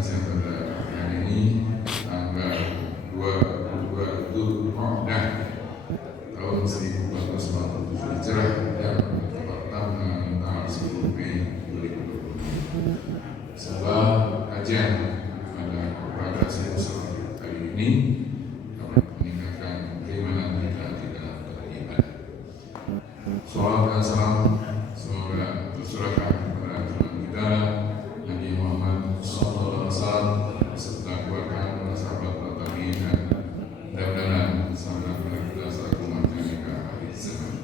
kajian pada hari ini tanggal 22 Dzulqa'dah tahun 1447 Hijrah yang bertepatan dengan tanggal 10 Mei 2020. Setelah kajian pada sesi hari ini dapat meningkatkan keimanan kita di dalam beribadah. Salawat dan salam semoga tercurahkan kepada Tuhan kita Nabi Muhammad SAW beserta keluarga, para sahabat, para tabi'in dan mudah-mudahan sampai kepada selaku umatnya hingga akhir zaman.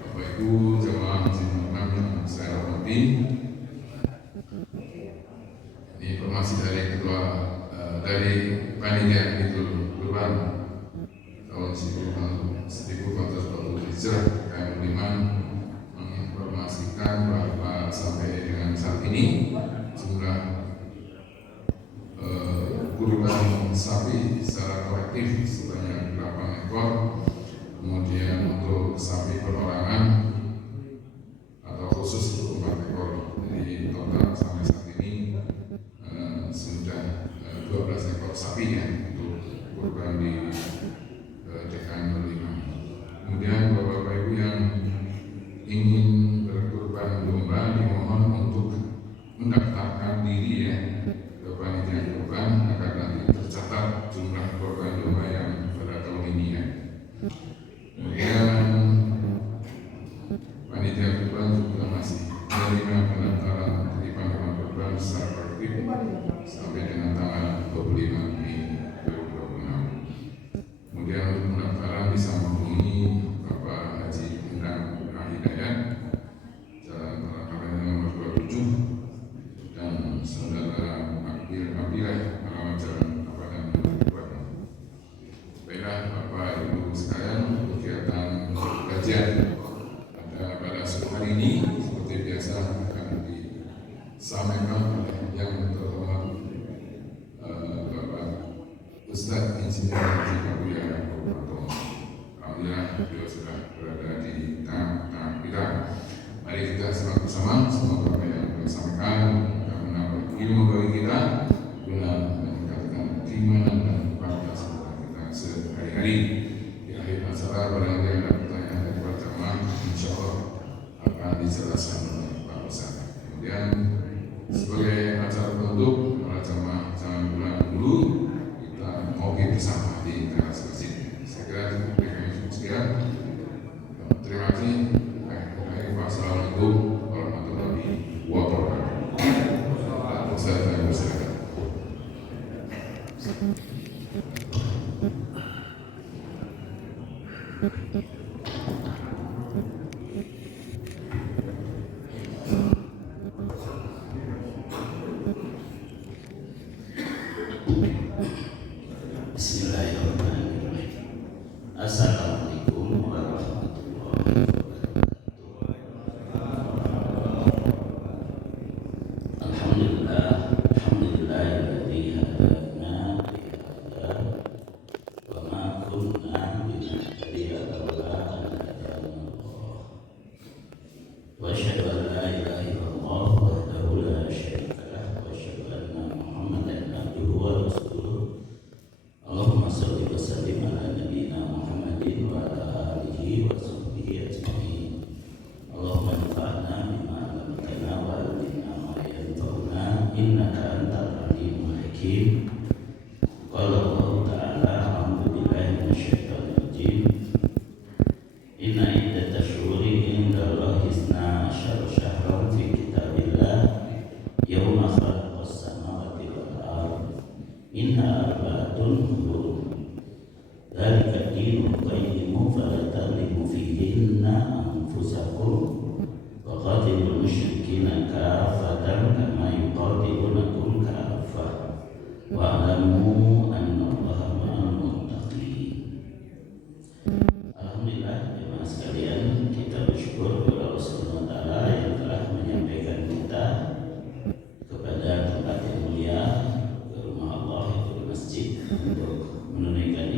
Bapak Ibu jemaah Masjid Imam yang saya hormati, ini informasi dari ketua dari panitia Idul Kurban tahun 1440 Hijrah KM5 menginformasikan bahwa sampai dengan saat ini jumlah kurban sapi secara kolektif sebanyak 8 ekor. Kemudian untuk sapi perorangan atau khusus untuk 4 ekor. Jadi total sampai saat ini sudah 12 ekor sapi ya untuk kurban di DKM 5. Kemudian Bapak Ibu yang ingin berkurban domba dimohon untuk mendaftarkan diri ya ke panitia kurban agar nanti tercatat jumlah korban domba yang pada tahun ini ya. Kemudian panitia kurban juga masih menerima pendaftaran penerimaan kurban secara kolektif sampai dengan tanggal 25 Mei 2026. Kemudian untuk pendaftaran bisa menghubungi Bapak Haji Endang Hidayat, Jalan Parakaraya nomor 27 dan Saudara Abdilah alamat Jalan Abadan nomor 2. Baiklah Bapak Ibu sekalian, kegiatan kajian pada sore hari ini seperti biasa akan disampaikan oleh yang terhormat Bapak Ustadz Insinyur Haji Abuya Purwanto. Alhamdulillah beliau sudah berada di tengah-tengah kita. Mari kita simak bersama, semoga apa yang beliau sampaikan akan menambah ilmu bagi kita guna meningkatkan keimanan dan kualitas kita sehari-hari. Di akhir acara barangkali ada pertanyaan dari para jamaah, insya Allah akan dijelaskan oleh Pak Ustadz. Kemudian sebagai acara penutup, para jamaah jangan pulang dulu, kita ngopi bersama di teras masjid. Saya kira cukup sekian. Terima kasih. Wassalamualaikum warahmatullahi wabarakatuh. Saya bersilakan. Bismillahirrahmanirrahim. Assalamualaikum warahmatullahi wabarakatuh. Alhamdulillahilladzi hadana lihada wa ma kunna linahtadiya laula an hadana Allah. Wa asyhadu an la ilaha illallah wahdahu la syarika lah wa asyhadu anna Muhammadan abduhu wa rasuluh. Allahumma shalli wa sallim ala nabiyyina Muhammadin wa ala alihi wa sahbihi ajma'in. Allahumma anfa'na bima 'allamtana wa 'allimna ma yanfa'una innaka antal alimul hakim. Qala Allah ta'ala a'udzu billahi minasyaitonir rajim. Inna iddatash syuhuri 'indallahi isna asyara syahran fi kitabillah yauma khalaqas samawati wal ardh. Inna arba'atun hurum. Dzalika dinul qayyimu fala tadlimu fihinna anfusakum wa qatilul musyrikina kaffatan kama yuqatilunakum kaffah wa'lamu anna Allaha ma'al muttaqin. Alhamdulillah jemaah sekalian, kita bersyukur kepada Allah Subhanahu wa taala yang telah menyampaikan kita kepada tempat yang mulia, ke rumah Allah yaitu di masjid, untuk menunaikan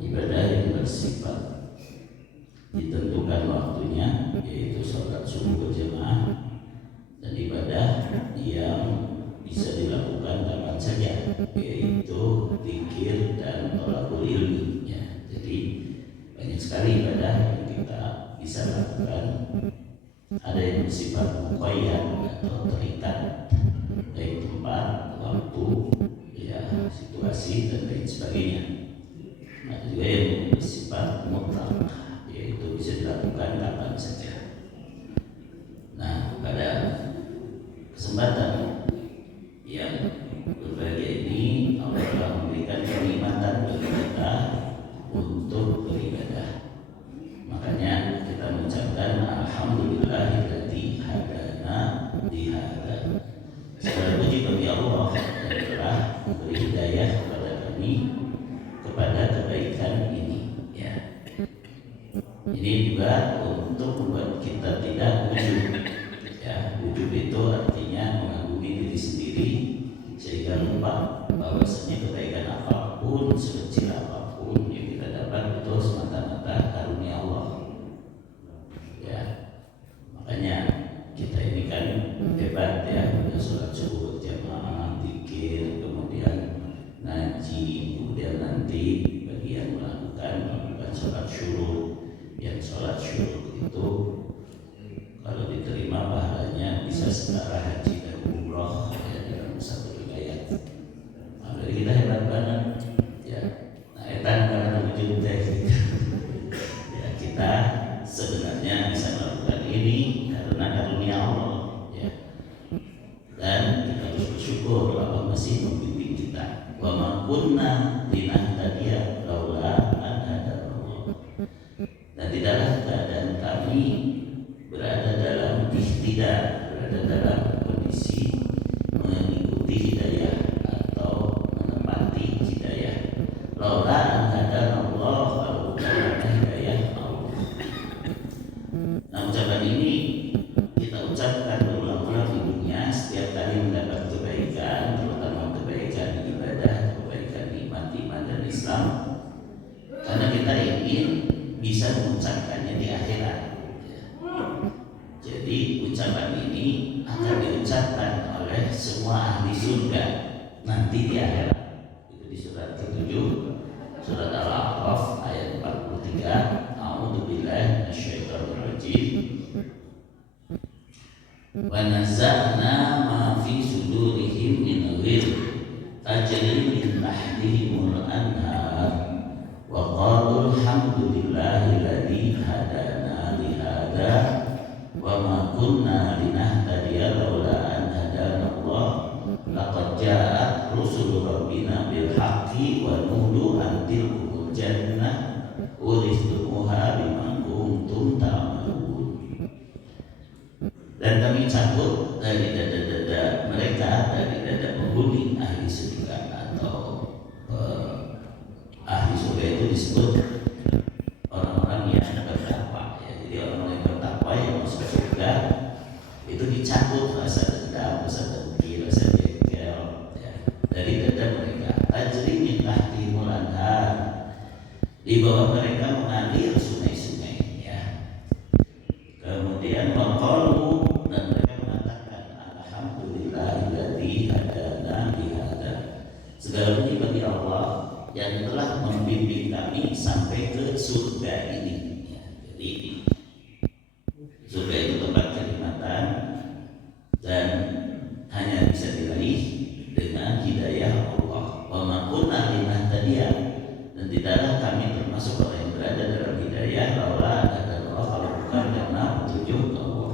ibadah yang bersifat ditentukan waktunya, yaitu sholat subuh berjamaah, dan ibadah yang bisa yaitu zikir dan thalabul ilmi ya. Jadi banyak sekali ibadah yang kita bisa lakukan, ada yang bersifat muqayyad atau terikat, baik tempat, waktu, ya, situasi dan lain sebagainya. Ada juga yang bersifat mutlak, yaitu bisa dilakukan kapan saja. Nah, pada kesempatan yang berbahagia ini, Allah telah memberikan kenikmatan bagi kita untuk beribadah. Makanya kita mengucapkan alhamdulillahilladzi hadana li hada. Segala puji bagi Allah yang telah memberi hidayah kepada kami kepada kebaikan ini ya. Ini juga untuk membuat kita tidak ujub ya. Ujub itu artinya mengagumi diri sendiri sehingga lupa bahwasanya kebaikan apapun, sekecil apapun yang kita dapat itu semata-mata karunia Allah ya. Makanya kita ini kan hebat ya, udah sholat subuh berjamaah, zikir, kemudian ngaji, kemudian nanti bagian melakukan sholat syuruk. Yang sholat syuruk itu kalau diterima pahalanya bisa setara haji dan umroh ya, dalam satu riwayat. Nah, dari kita hebat banget ya. Nah, etan karena wujud teh ya, kita sebenarnya bisa melakukan ini karena karunia Allah ya. Dan kita harus bersyukur Allah masih membimbing kita. Wa ma kunna linahtadiya laula an hadana. Dan tidaklah keadaan kami berada dalam ihtida, berada dalam kondisi mengikuti hidayah atau menepati hidayah. Laula an hadana Allah, kalau bukan hidayah Allah. Nah, ucapan ini kita ucapkan berulang-ulang di dunia setiap kali mendapat kebaikan, terutama kebaikan ibadah, kebaikan iman dan Islam, karena kita ingin bisa mengucapkannya di akhirat. Jadi ucapan ini akan diucapkan oleh semua ahli surga nanti di akhirat. Itu di surat ke-7, surat Al-A'raf ayat 43. A'udzubillahi minasyaitonir rajim. Wa nazza'na ma fi sudurihim min ghil tajri min tahtihimul anhar. Wa qalu alhamdulillahilladzi hadana li hada wa ma kunna linahtadiya laula an hadana Allah laqad ja'at rusul rabbina bil haqqi wa nudu an tilkumul jannah uristumuha bima kuntum ta'malun. Dan kami cabut dari dada-dada mereka, dari dada penghuni ahli surga atau ahli surga itu disebut orang-orang yang bertakwa ya. Jadi orang-orang yang bertakwa yang masuk surga itu dicabut rasa dendam, rasa dengki, rasa jengkel ya, dari dada mereka. Tajri min tahtihimul anhar, di bawah mereka mengalir sungai-sungai ya. Kemudian waqalu, dan mereka mengatakan alhamdulillahilladzi hadana li hada. Segala puji bagi Allah yang telah membimbing kami sampai ke surga ini ya. Jadi surga itu tempat kenikmatan dan hanya bisa diraih dengan hidayah Allah. Wa ma kunna linahtadiya, dan tidaklah kami termasuk orang yang berada dalam hidayah laula ada Allah, kalau bukan karena petunjuk Allah.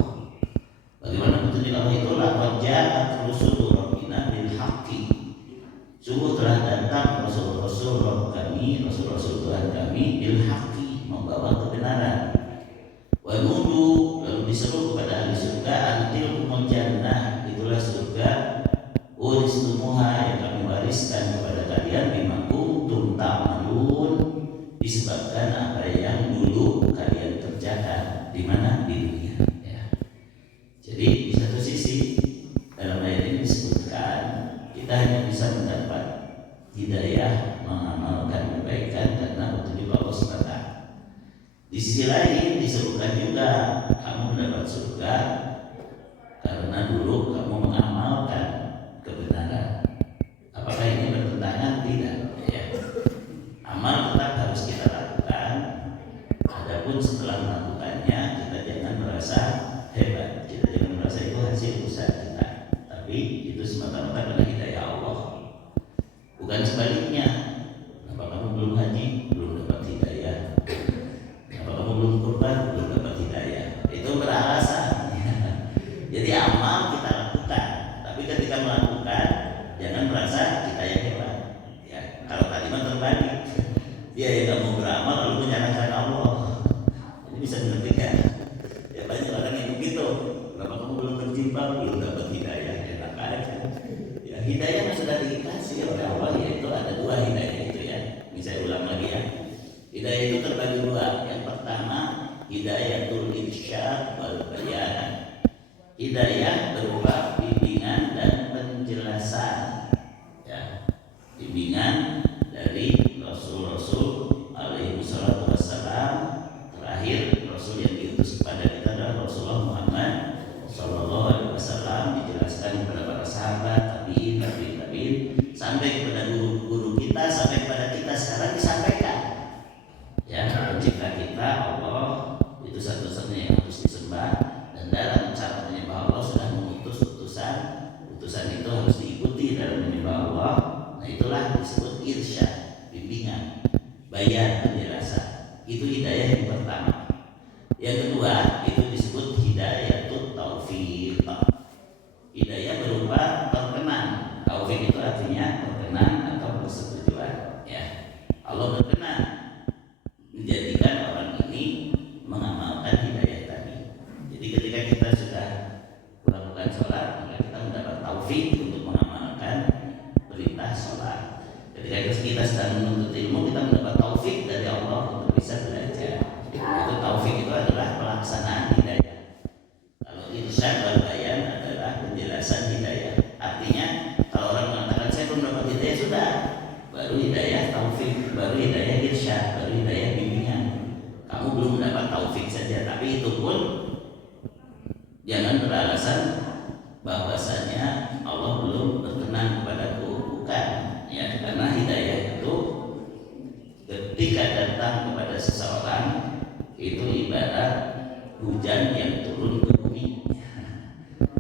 Bagaimana petunjuk Allah itu? Laqad ja'at rusul rabbina bil haqqi, sungguh telah datang rasul-rasul Rabb kami, rasul-rasul Tuhan kami bil haqqi, membawa kebenaran. Wa nudu, lalu diseru kepada ahli surga, antil kumul jannah, itulah surga, uristumuha, yang kami wariskan kepada kalian, bima kuntum ta'malun, disebabkan apa yang dulu kalian kerjakan. Di mana? Di dunia ya. Jadi di satu sisi dalam ayat ini disebutkan kita hanya bisa mendapat hidayah mengamalkan kebaikan karena petunjuk Allah semata. Di sisi lain disebutkan juga kamu mendapat surga karena dulu kamu mengamalkan kebenaran. Apakah ini sebaliknya. Kenapa kamu belum haji? Belum dapat hidayah. Kenapa kamu belum kurban? Belum dapat hidayah. Itu beralasan. Jadi amal kita lakukan, tapi ketika melakukan jangan merasa kita yang hebat. Ya, kalau tadi mah terbalik. Dia yang nggak mau beramal lalu menyalahkan Allah. Ini bisa mengerti kan? Ya banyak orang yang begitu. Kenapa kamu belum berjilbab? Belum dapat hidayah. Enak aja. Ya, hidayah yang sudah dikasih oleh Allah, yaitu ada dua hidayah itu ya. Ini saya ulang lagi ya. Hidayah itu terbagi dua. Yang pertama, hidayatul irsyad wal bayan. Hidayah berupa bimbingan dan penjelasan. Ya, bimbingan dari Rasul-Rasul alaihi wassalatu wassalam. Terakhir Rasul yang diutus kepada kita adalah Rasulullah Muhammad sallallahu alaihi wasallam, dijelaskan kepada para sahabat, tabi'in, sampai kepada guru-guru kita, sampai kepada kita sekarang disampaikan. Ya, pencipta kita Allah itu satu-satunya yang harus disembah, dan dalam cara menyembah Allah sudah mengutus utusan. Utusan itu harus diikuti dalam menyembah Allah. Nah, itulah disebut irsyad, bimbingan, bayan, penjelasan. Itu hidayah yang pertama. Yang kedua itu disebut hidayatut taufiq. Hidayah berupa perkenan. Taufik itu artinya perkenan atau persetujuan. Ya, Allah berkenan menjadikan orang ini mengamalkan hidayah tadi. Jadi ketika kita sudah melakukan sholat, maka kita mendapat taufik untuk mengamalkan perintah sholat. Ketika kita sedang menuntut ilmu, kita mendapat taufik dari Allah untuk bisa belajar. Itu taufik itu adalah pelaksanaan hidayah. Kalau irsyad wal bayan adalah penjelasan hidayah. Artinya kalau orang mengatakan saya belum dapat hidayah, sudah, baru hidayah taufik, baru hidayah irsyad, baru hidayah bimbingan. Kamu belum mendapat taufik saja, tapi itu pun jangan beralasan bahwasanya Allah belum berkenan kepadaku. Bukan, ya, karena hidayah itu ketika datang kepada seseorang itu ibarat hujan yang turun ke bumi.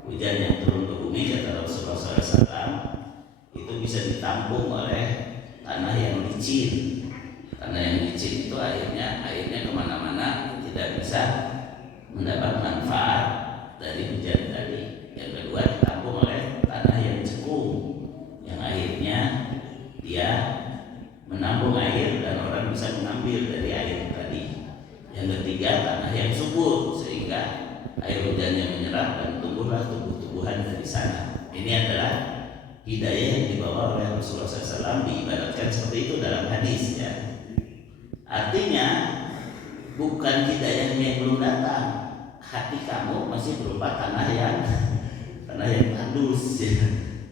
Hujan yang turun ke bumi, kata Rasulullah SAW, itu bisa ditampung oleh tanah yang licin. Tanah yang licin itu akhirnya kemana-mana, tidak bisa mendapat manfaat dari hujan tadi. Yang kedua, ditampung oleh tanah yang cekung, yang akhirnya dia menampung air dan orang bisa mengambil dari air tadi. Yang ketiga, tanah yang subur sehingga air hujannya menyerap dan tumbuhlah tumbuh-tumbuhan dari sana. Ini adalah hidayah yang dibawa oleh Rasulullah SAW, diibaratkan seperti itu dalam hadis ya. Artinya bukan hidayahnya yang belum datang, hati kamu masih berupa tanah yang tandus ya,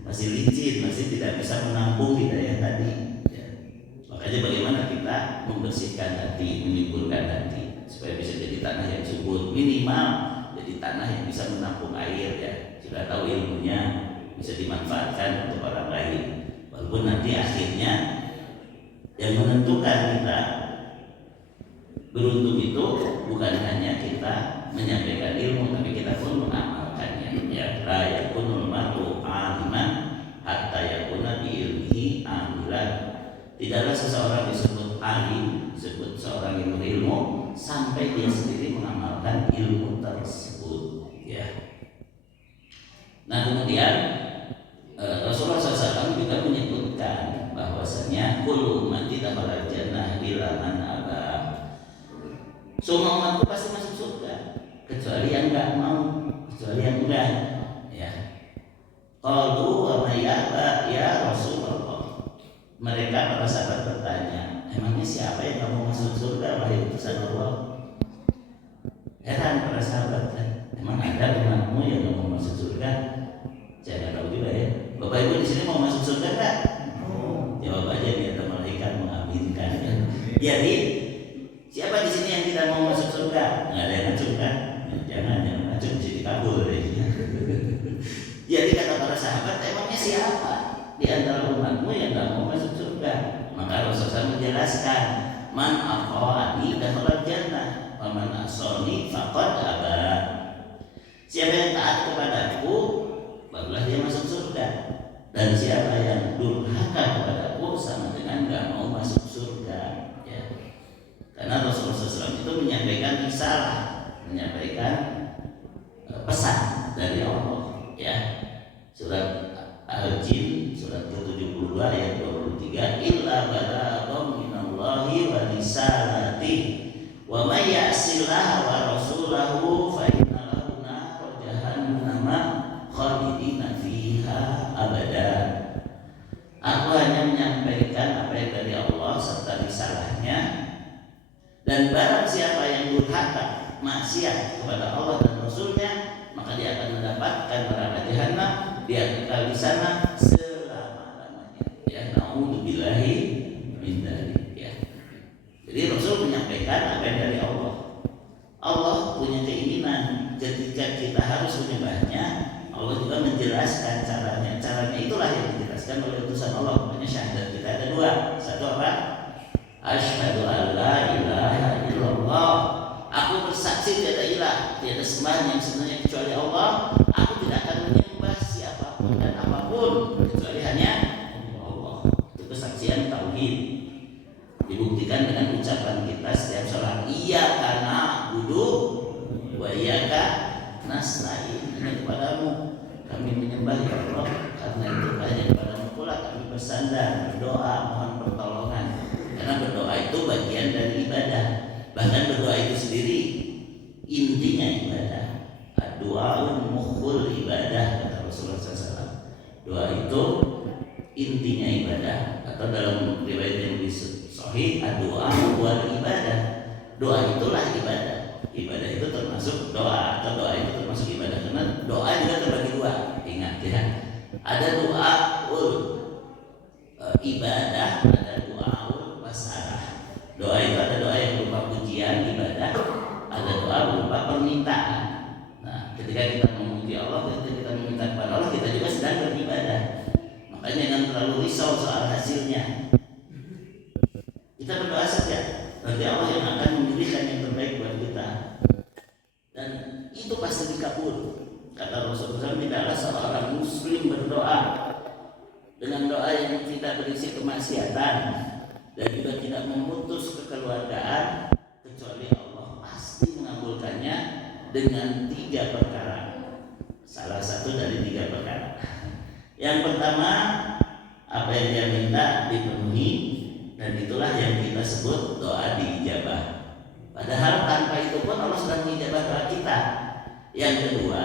masih licin, masih tidak bisa menampung hidayah tadi ya. Makanya bagaimana kita membersihkan hati, menyuburkan hati supaya bisa jadi tanah yang subur, minimal jadi tanah yang bisa menampung air ya. Sudah tahu ilmunya, bisa dimanfaatkan untuk orang lain. Walaupun nanti akhirnya yang menentukan kita beruntung itu bukan hanya kita menyampaikan ilmu, tapi kita pun mengamalkannya. Ya, la yakunul mar'u aliman hatta yakuna bi ilmihi amilan. Tidaklah seseorang disebut alim, disebut seorang yang berilmu sampai dia sendiri mengamalkan ilmu tersebut. Ya. Nah, kemudian Rasulullah SAW juga menyebutkan bahwasanya kullu ummati dakhala jannah illa man aba. Semua umatku pasti masuk surga kecuali yang enggak mau, kecuali yang enggak. Ya. Qalu wa may aba ya Rasulullah. Mereka para sahabat bertanya, emangnya siapa yang enggak mau masuk surga wahai utusan Allah? Heran para sahabat kan, emang ada umatmu yang enggak mau masuk surga? Saya nggak tahu juga ya. Bapak Ibu di sini mau masuk surga nggak? Jawab aja, biar ada malaikat mengaminkan. Ya. Jadi siapa di sini yang tidak mau masuk surga? Nggak ada yang ngacung kan? Jangan ngacung, jadi kabur. Jadi kata para sahabat, emangnya siapa di antara umatmu yang nggak mau masuk surga? Maka Rasulullah menjelaskan, man aqa'ani dakhala jannah, wa man asani faqad aba. Siapa yang taat kepadaku, barulah dia masuk surga. Dan siapa yang durhaka kepadaku, sama dengan nggak mau masuk surga, ya. Karena Rasulullah SAW itu menyampaikan risalah, menyampaikan pesan dari Allah, ya. Surat Al-Jin surat ke-72 ayat 23, illa balagha minallahi wa risalati wa may ya'sillaha wa rasulahu fa inna lahu nar jahannam khalidina fiha abada. Aku hanya menyampaikan apa yang dari Allah serta risalahnya, dan barang siapa yang durhaka maksiat kepada Allah dan Rasulnya, maka dia akan mendapatkan neraka jahanam, dia kekal di sana selama-lamanya. Ya, naudzubillahi min dzalik, ya. Jadi Rasul menyampaikan apa yang dari Allah. Allah punya keinginan ketika kita harus menyembahnya, Allah juga menjelaskan caranya. Caranya itulah yang dijelaskan oleh utusan Allah. Makanya syahadat kita ada dua. Satu apa? Asyhadu an la ilaha illallah. Aku bersaksi tiada ilah, tiada sembahan yang sebenarnya kecuali Allah. Aku tidak akan menyembah siapapun dan apapun kecuali hanya Allah. Itu kesaksian tauhid. Dibuktikan dengan ucapan kita setiap sholat, iyyaka na'budu wa iyyaka nasta'in. Hanya kepadamu kami menyembah ya Allah, karena itu hanya kepadamu pula kami bersandar, berdoa, mohon pertolongan. Karena berdoa itu bagian dari ibadah. Bahkan berdoa itu sendiri intinya ibadah. Doa mukhul ibadah, kata Rasulullah SAW. Doa itu intinya ibadah, atau dalam riwayat yang sahih, doa wal ibadah. Doa itulah ibadah. Ibadah itu termasuk doa, atau doa itu termasuk ibadah. Karena doa juga terbagi dua. Ingat ya, ada doa ibadah, ada doa masalah. Doa itu ada doa yang berupa pujian ibadah, ada doa berupa permintaan. Nah, ketika kita memuji Allah, ketika kita meminta kepada Allah, kita juga sedang beribadah. Makanya jangan terlalu risau soal hasilnya. Kita berdoa saja, nanti Allah yang akan memilihkan yang terbaik buat kita, dan itu pasti dikabul. Kata Rasulullah, tidaklah seorang muslim berdoa dengan doa yang tidak berisi kemaksiatan dan juga tidak memutus kekeluargaan, kecuali Allah pasti mengabulkannya dengan 3 perkara. Salah satu dari 3 perkara. Yang pertama, apa yang dia minta dipenuhi, dan itulah yang kita sebut doa diijabah. Padahal tanpa itu pun Allah sudah mengijabah doa kita. Yang kedua,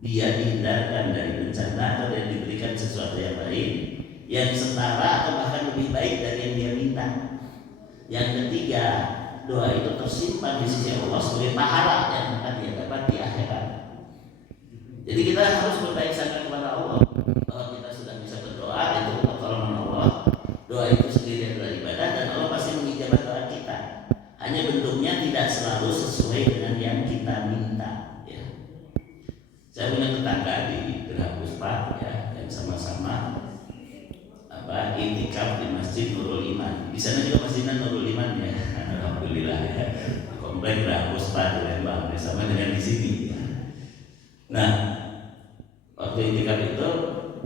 dia dihindarkan dari bencana atau dia diberikan sesuatu yang baik, yang setara atau bahkan lebih baik dari yang dia minta. Yang ketiga, doa itu tersimpan di sisi Allah sebagai pahala yang akan dia dapat di akhirat. Jadi kita harus berbaik sangka kepada Allah bahwa kita sudah bisa berdoa, itu pertolongan Allah. Doa itu sendiri adalah ibadah, dan Allah pasti mengijabah doa kita. Hanya bentuknya tidak selalu sesuai dengan yang kita minta. Ya. Saya punya tetangga di Gerah Puspa, ya, yang sama-sama itikaf di Masjid Nurul Iman. Di sana juga Masjidnya Nurul Iman, ya. Alhamdulillah, ya. Komplek Gerah Puspa di Lembang, sama dengan di sini. Nah, waktu itikaf itu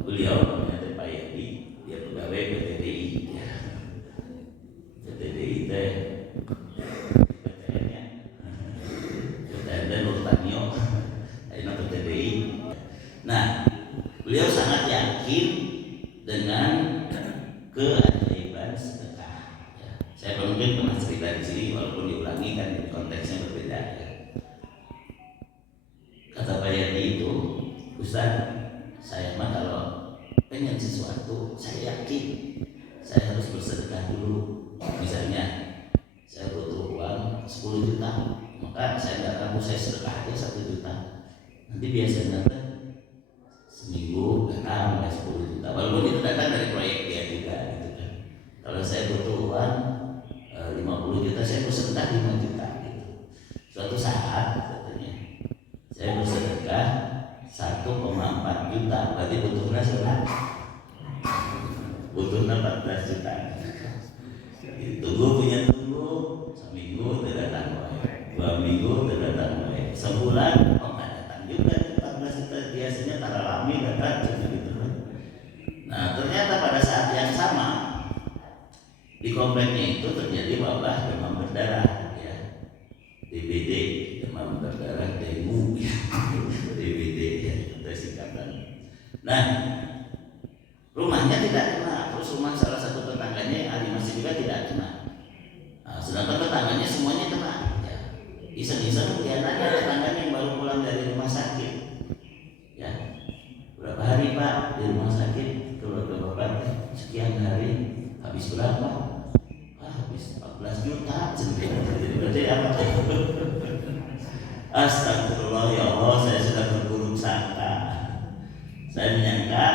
beliau namanya Pak Yadi, dia pegawai PTDI, ya. PTDI teh PTN-nya PTN dan Nurtanio, ini PTDI. Nah, beliau sangat yakin dengan keajaiban sedekah. Ya. Saya mungkin pernah cerita di sini, walaupun diulangi kan konteksnya berbeda. Ya. Kata Pak Yadi itu, Ustaz, saya mah kalau pengen sesuatu, saya yakin saya harus bersedekah dulu. Misalnya, saya butuh uang 10 juta, maka saya nggak ragu, saya sedekah aja 1 juta. Nanti biasanya seminggu datang 10 juta, walaupun itu datang dari proyek dia juga, gitu kan. Kalau saya butuh uang 50 juta, saya bersedekah 5 juta, gitu. Suatu saat katanya saya bersedekah 1,4 juta, berarti butuhnya berapa? Butuhnya 14 juta. Tunggu punya tunggu, seminggu tidak datang, 2 minggu tidak datang, sebulan nggak datang juga 14 juta. Biasanya tara lami datang gitu. Nah, ternyata pada saat yang sama Di kompleknya itu terjadi wabah demam berdarah, ya, DBD, demam berdarah dengue, ya. DBD, ya, itu singkatan. Nah, rumahnya tidak kena, terus rumah salah satu tetangganya yang ahli masjid juga tidak kena. Nah, sedangkan tetangganya semuanya kena. Ya. Iseng-iseng dia nanya tetangganya yang baru pulang dari rumah sakit, ya, berapa hari Pak di rumah sakit? Keluarga bapak sekian hari. Habis berapa? Habis 14 juta. Jadi berarti apa? Astagfirullah, ya Allah, saya sudah berburuk sangka. Saya menyangka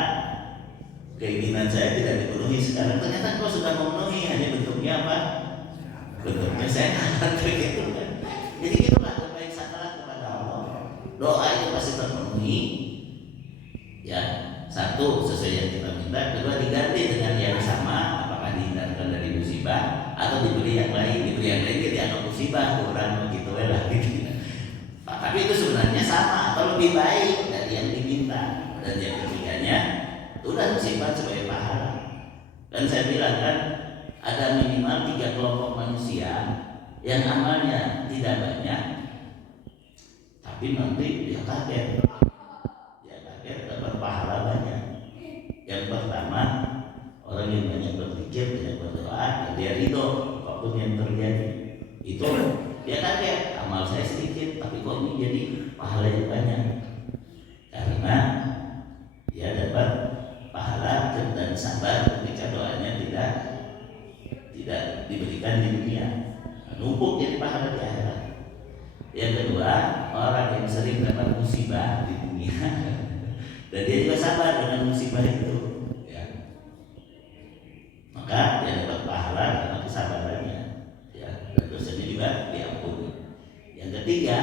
keinginan saya tidak dipenuhi. Sekarang ternyata kau sudah memenuhi. Hanya bentuknya apa? Bentuknya sehat. Gitu kan. Jadi itulah terbaik sangka kepada Allah. Doa itu pasti terpenuhi. Ya, satu sesuai yang kita minta, kedua diganti dengan yang sama, apakah dihindarkan dari musibah atau diberi yang lain. Diberi yang lain dia dianggap musibah, kurang begitu lah gitu. Tapi itu sebenarnya sama atau lebih baik dari yang diminta. Dan yang ketiganya sudah disimpan sebagai pahala. Dan saya bilang kan ada minimal 3 kelompok manusia yang amalnya tidak banyak, tapi nanti dia kaget dapat pahala banyak. Yang pertama, orang yang banyak berpikir, banyak berdoa, dan dia ridho apapun yang terjadi. Itu dia kaget, amal saya sedikit, tapi kok ini jadi pahala yang banyak. Karena dia dapat pahala dan sabar ketika doanya tidak diberikan di dunia, numpuk jadi pahala di akhirat. Yang kedua, orang yang sering dapat musibah di dunia dan dia juga sabar dengan musibah itu, ya, maka dia dapat pahala karena kesabarannya, ya, dan dosanya juga diampuni. Yang ketiga,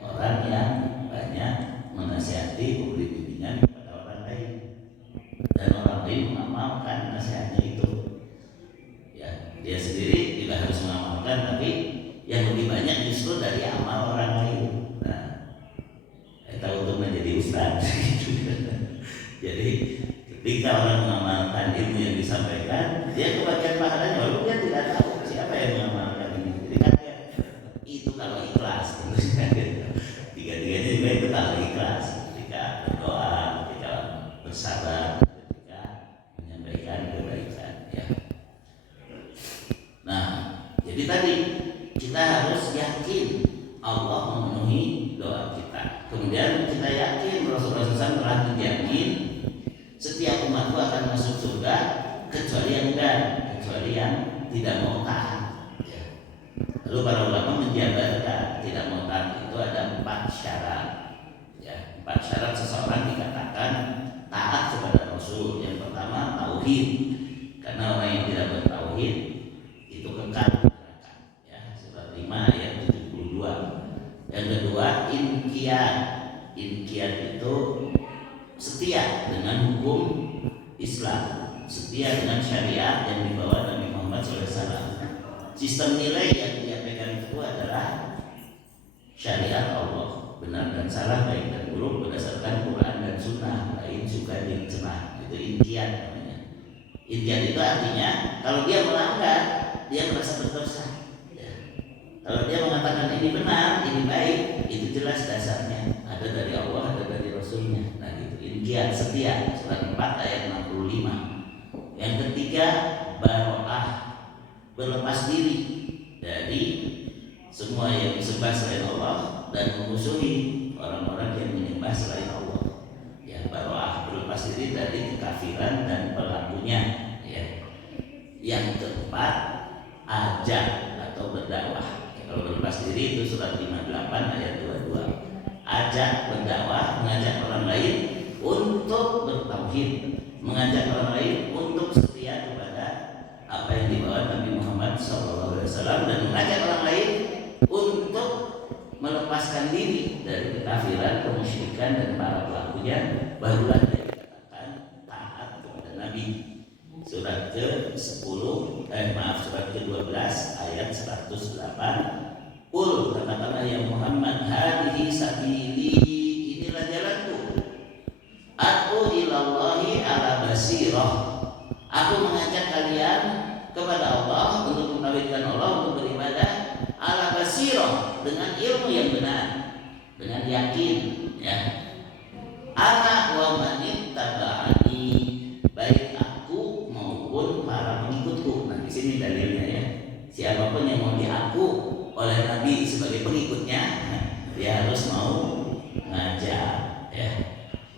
orang yang banyak menasihati, memberi bimbingan kepada orang lain, dan orang lain mengamalkan nasihatnya itu, ya, dia sendiri tidak harus mengamalkan, tapi yang lebih banyak justru dari amal orang lain. Nah, kita untuk menjadi ustaz. Jadi ketika orang mengamalkan ilmu yang disampaikan, dia kebagian pahalanya walaupun dia tidak tahu siapa yang mengamalkan ini. Jadi kan itu kalau ikhlas. Tiga-tiganya juga itu kalau ikhlas. Ketika berdoa, ketika bersabar, ketika menyampaikan kebaikan, ya. Nah, jadi tadi kita harus yakin Allah memenuhi doa kita. Kemudian kita yakin Rasulullah SAW telah menjamin setiap umatku akan masuk surga kecuali yang tidak mau taat. Ya. Lalu para ulama menjabarkan tidak mau taat itu ada 4 syarat. Ya, 4 syarat seseorang dikatakan taat kepada Rasul. Yang pertama tauhid, karena orang yang tidak bertauhid itu kekal. Ya, surat 5 ayat 72. Yang kedua inqiyad. Inqiyad itu setia dengan hukum Islam, setia dengan syariat yang dibawa Nabi Muhammad SAW. Sistem nilai yang dia pegang itu adalah syariat Allah, benar dan salah, baik dan buruk berdasarkan Quran dan Sunnah, lain suka dicerah. Itu inqiyad namanya. Inqiyad itu artinya kalau dia melanggar, dia merasa berdosa. Ya. Kalau dia mengatakan ini benar, ini baik, itu jelas dasarnya ada dari Allah, ada dari Rasulnya. Nah gitu, inqiyad, setia, surat 4 ayat 65. Yang ketiga, baro'ah, berlepas diri dari semua yang disembah selain Allah dan memusuhi orang-orang yang menyembah selain Allah. Ya, baro'ah, berlepas diri dari kekafiran dan pelakunya. Ya. Yang keempat, ajak atau berdakwah. Ya, kalau berlepas diri itu surat 58 ayat 22. Ajak berdakwah, mengajak orang lain untuk bertauhid, mengajak orang lain untuk setia kepada apa yang dibawa Nabi Muhammad SAW, dan mengajak orang lain untuk melepaskan diri dari kekafiran, kemusyrikan dan para pelakunya. Barulah dia dikatakan taat kepada Nabi. Surat ke-10, surat ke-12 ayat 108. Qul, katakanlah ya Muhammad, hadhihi sabili, inilah jalanku. Aku ilallahi ala basirah. Aku mengajak kalian kepada Allah, untuk mentauhidkan Allah, untuk beribadah ala basirah, dengan ilmu yang benar, dengan yakin, ya. Ana wa manittaba'ani, baik aku maupun para pengikutku. Nah, di sini dalilnya, ya. Siapapun yang mau diaku oleh Nabi sebagai pengikutnya, dia harus mau ngajak, ya.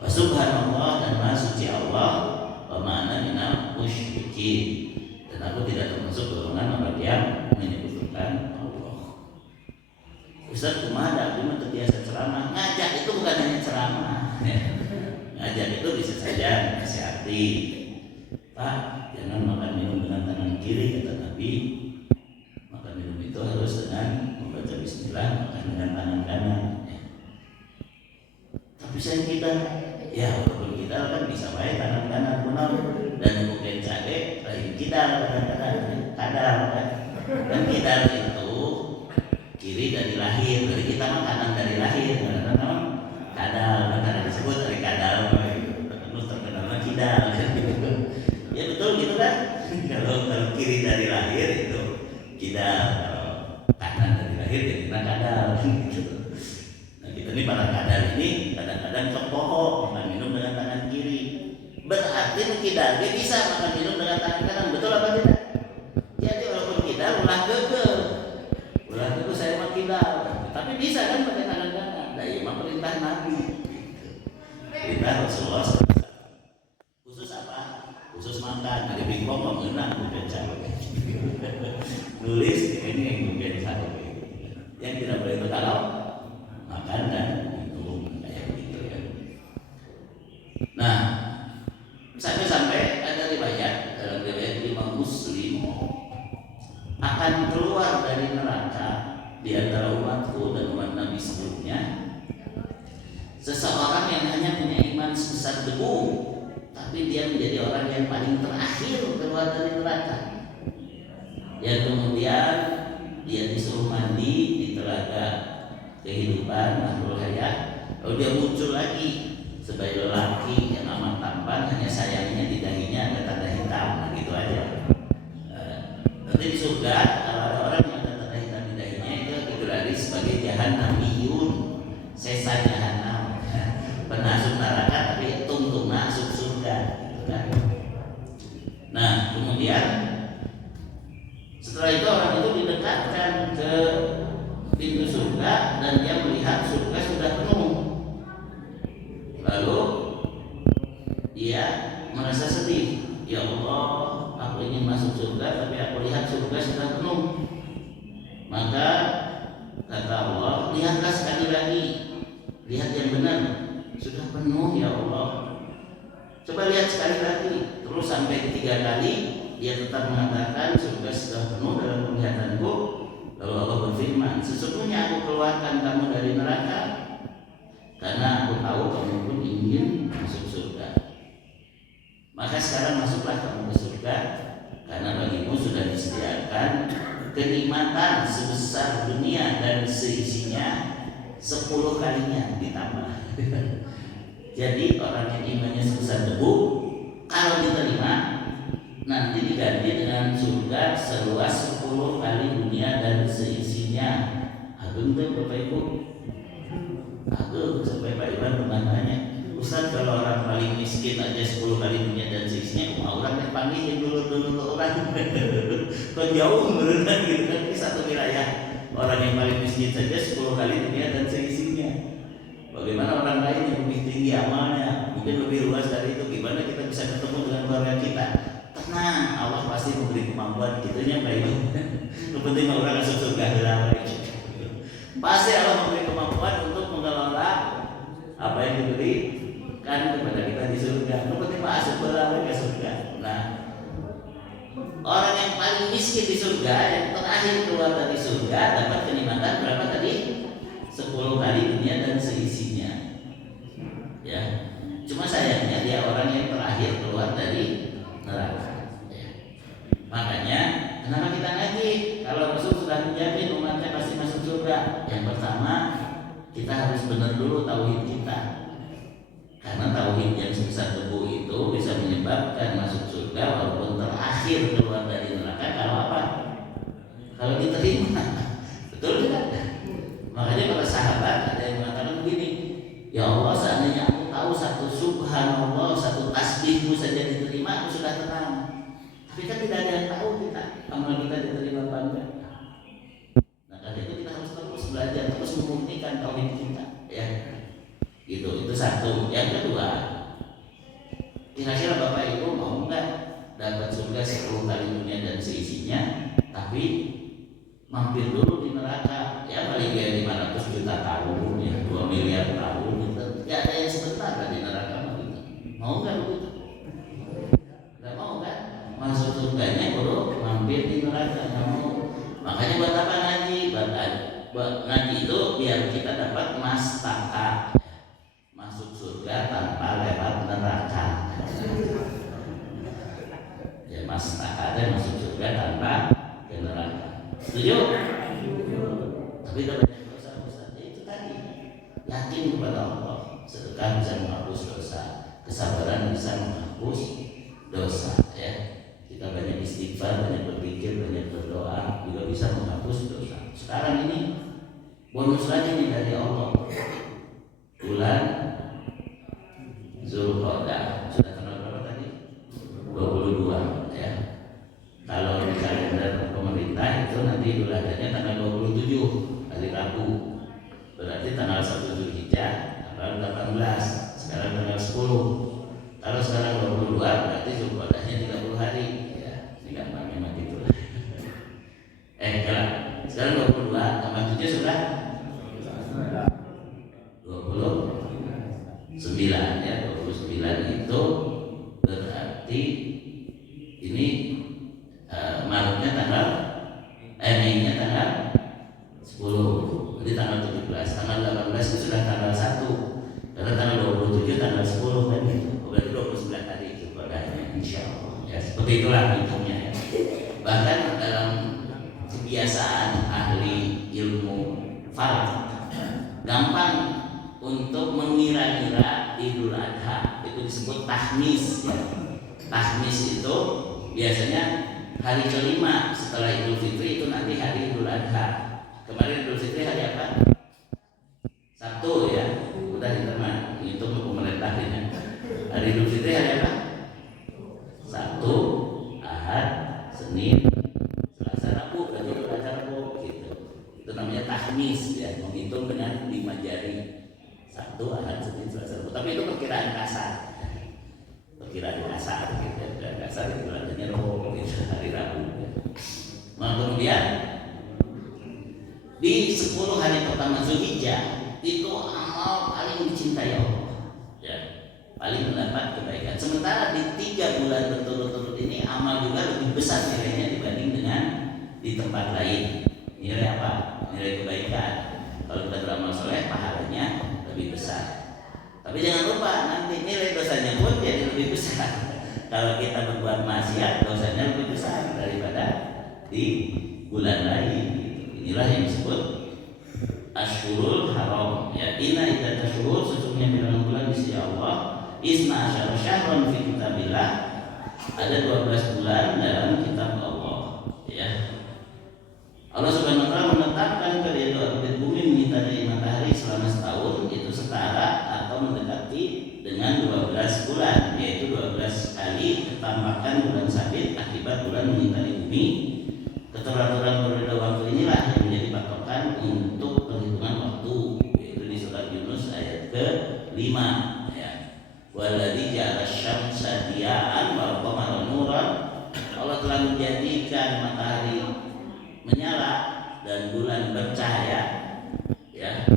Wa subhanallah, dan maha suci Allah, wa ma'ana minal musyrikin, dan aku tidak termasuk golongan orang yang menyebutkan Allah. Ustaz, kumaha ada aku terbiasa ceramah. Ngajak itu bukan hanya ceramah, ya. Ngajak itu bisa saja nasihati. Pak, jangan makan minum dengan tangan kiri, kata Nabi. Makan minum itu harus dengan membaca bismillah, makan dengan tangan kanan, ya. Tapi saya kita, ya walaupun kita kan bisa baik tangan kanan benar, dan mungkin cabai lain kita kadang-kadang kadang kan. Dan kita itu kiri dari lahir, dari kita makanan dari lahir, kadal, karena disebut dari kadal, terkenal kidal, ya betul gitu kan. Kalau kiri dari lahir itu kidal, kalau kanan dari lahir jadi kadal, gitu. Nah, kita ini para kadal ini kadang-kadang cepoho makan minum dengan tangan kiri. Berarti kidal dia bisa makan minum dengan tangan kanan, betul apa tidak? Jadi walaupun kidal ulah gegel saya mah kidal, tapi bisa kan pakai tangan kanan. Nah, iya mah perintah Nabi, perintah Rasulullah. Khusus apa? Khusus makan. Ada bingkong mah menang bukan cabai. Nulis ini yang bukan cabai. Yang tidak boleh itu kalau makan dan minum kayak gitu, ya. Nah, sampai ada riwayat, dalam riwayat Imam Muslim, akan keluar dari neraka di antara umatku dan umat Nabi sebelumnya seseorang yang hanya punya iman sebesar debu, tapi dia menjadi orang yang paling terakhir keluar dari neraka. Yang kemudian dia disuruh mandi di telaga kehidupan makhluk hayat, lalu dia muncul lagi sebagai lelaki yang amat tampan, hanya sayangnya di dahinya ada tanda hitam, gitu aja. Nanti di surga kalau ada orang yang ada tanda hitam di dahinya, itu digelari sebagai jahannamiyun, sesa jahannam, penasuk neraka tapi tungtung masuk surga, gitu kan. Nah, kemudian setelah itu orang itu didekatkan ke pintu surga dan dia melihat surga sudah penuh. Lalu dia merasa sedih, ya Allah, aku ingin masuk surga tapi aku lihat surga sudah penuh. Maka kata Allah, lihatlah sekali lagi, lihat yang benar, sudah penuh ya Allah, coba lihat sekali lagi. Terus sampai 3 kali dia tetap mengatakan surga sudah penuh dalam penglihatanku. Lalu Allah berfirman, sesungguhnya aku keluarkan kamu dari neraka karena aku tahu kamu pun ingin masuk surga. Maka sekarang masuklah kamu ke surga, karena bagimu sudah disediakan kenikmatan sebesar dunia dan seisinya 10 kalinya ditambah. Jadi orang yang imannya sebesar debu, kalau diterima nanti diganti dengan surga seluas 10 kali dunia dan seisinya. Agung tuh Bapak Ibu. Aku sampai Pak Iwan pernah nanya, Ustaz, kalau orang paling miskin aja 10 kali dunia dan seisinya, orang yang panggilin dulu orang. Kok jauh menurut gitu kan, di satu wilayah orang yang paling miskin saja 10 kali dunia dan seisinya. Bagaimana orang lain yang lebih tinggi amalnya, mungkin lebih luas dari itu, gimana kita bisa ketemu dengan keluarga kita? Tenang, Allah pasti memberi kemampuan, gitunya Pak Ibu. Yang penting orang masuk surga lah. Pasti Allah memberi kemampuan untuk mengelola apa yang diberikan kepada kita di surga. Yang penting masuk ke surga. Nah, orang yang paling miskin di surga, yang terakhir keluar dari surga, dapat kenikmatan berapa tadi? 10 kali dunia dan seisinya. Ya, cuma sayangnya dia orang yang terakhir keluar dari neraka. Ya. Makanya kenapa kita ngaji? Kalau Rasul sudah menjamin umatnya pasti masuk surga. Yang pertama, kita harus benar dulu tauhid kita. Karena tauhid yang sebesar debu itu bisa menyebabkan masuk surga walaupun terakhir keluar dari neraka ngajimu saja diterima, aku sudah tenang. Tapi kan tidak ada yang tahu kita amal kita diterima apa enggak. Nah, karena itu kita harus terus belajar, terus memurnikan tauhid kita, ya. Itu satu. Yang kedua, kira-kira Bapak Ibu mau nggak dapat surga 10 kali dunia dan seisinya, tapi mampir dulu di neraka, ya paling ya 500 juta tahun, ya 2 miliar tahun, gitu. Nggak ada yang sebentar kan di neraka, gitu. Mau nggak begitu? Nggak mau kan? Masuk surganya baru mampir di neraka, nggak mau. Makanya buat apa ngaji? Buat ngaji itu biar kita dapat mastaka, masuk surga tanpa lewat neraka. Ya mastaka masuk surga tanpa ke neraka. Setuju? Tapi udah banyak dosa Ustaz. Itu tadi, yakin kepada Allah, sedekah bisa menghapus dosa, kesabaran bisa menghapus dosa, ya. Kita banyak istighfar, banyak berpikir, banyak berdoa, juga bisa menghapus dosa. Sekarang ini bonus lagi nih dari Allah. Bulan Zulqa'dah sudah tanggal berapa tadi? 22, ya. Kalau di kalender pemerintah itu nanti Idul Adhanya tanggal 27, hari Rabu. Berarti tanggal 1 Zulhijjah tanggal 18. Sekarang tanggal 10. Kalau sekarang 22 berarti Zulqa'dahnya 30 hari, ya. Ini gampang memang gitu. Kalau sekarang 22 tambah 7 sudah 29, ya. 29 itu berarti ini Maretnya tanggal Mei-nya tanggal 10. Jadi tanggal 17, tanggal 18 itu sudah tanggal 1. Karena tanggal 27 tanggal 10 kan gitu. Berarti 29 hari itu padanya insyaallah. Ya seperti itulah hitungnya, ya. Bahkan dalam kebiasaan ahli ilmu falak gampang untuk mengira-kira Idul Adha, itu disebut tahmis, ya. Tahmis itu biasanya hari kelima setelah Idul Fitri, itu nanti hari Idul Adha. Kemarin Idul Fitri hari apa? Sabtu, ya. Udah diterima, itu pemerintah ini. Hari Idul Fitri hari apa? Sabtu, Ahad, Senin, Selasa, Rabu. Berarti Idul Adha Rabu, gitu. Itu namanya tahmis, ya, menghitung dengan 5 jari. Sabtu, Ahad, Senin, Selasa, Rabu. Tapi itu perkiraan kasar. Perkiraan kasar, gitu. Perkiraan kasar itu adanya Rabu, gitu, hari Rabu. Nah, kemudian di 10 hari pertama Zulhijjah itu amal paling dicintai Allah, ya, paling mendapat kebaikan. Sementara di 3 bulan berturut-turut ini amal juga lebih besar nilainya dibanding dengan di tempat lain. Nilai apa? Nilai kebaikan. Kalau kita beramal soleh, pahalanya lebih besar. Tapi jangan lupa nanti nilai dosanya pun jadi lebih besar. Kalau kita berbuat maksiat, dosanya lebih besar daripada di bulan lain. Inilah yang disebut Ashhurul Haram, ya. Inna iddat asyhur, sesungguhnya bulan-bulan di sisi Allah, isna asyara syahran fi kitabillah, ada 12 bulan dalam kitab Allah, ya. Allah Subhanahu wa taala menetapkan periode orbit bumi mengitari matahari selama setahun, itu setara atau mendekati dengan 12 bulan, yaitu 12 kali ketambakan bulan sabit akibat bulan mengitari bumi. Keteraturan periode waktu inilah yang menjadi patokan untuk perhitungan waktu, yaitu di surat Yunus ayat ke-5, ya. Waladzi ja'ala asy-syamsa diya'an wal qamara nuran. Allah telah menjadikan matahari menyala dan bulan bercahaya, ya.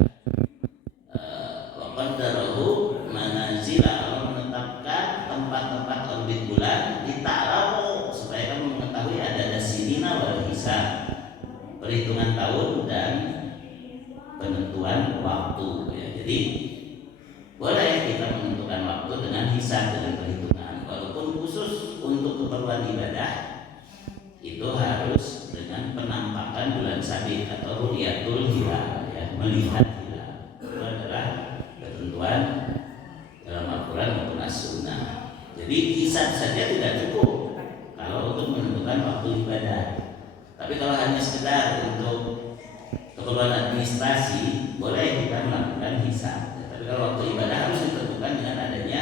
Wa qaddarahu manazila, Allah menetapkan tempat-tempat orbit bulan di ta'lamu, supaya kamu mengetahui ada sinina wal hisab, perhitungan tahun dan penentuan waktu, ya. Jadi boleh kita menentukan waktu dengan hisab, dengan perhitungan, walaupun khusus untuk keperluan ibadah itu harus dengan penampakan bulan sabit atau ru'yatul hilal, ya, melihat hilal. Itu adalah ketentuan dalam Al-Quran maupun As-Sunnah. Jadi hisab saja tidak cukup kalau untuk menentukan waktu ibadah. Tapi kalau hanya sekedar untuk keperluan administrasi, boleh kita melakukan hisab. Tapi kalau waktu ibadah harus ditentukan dengan adanya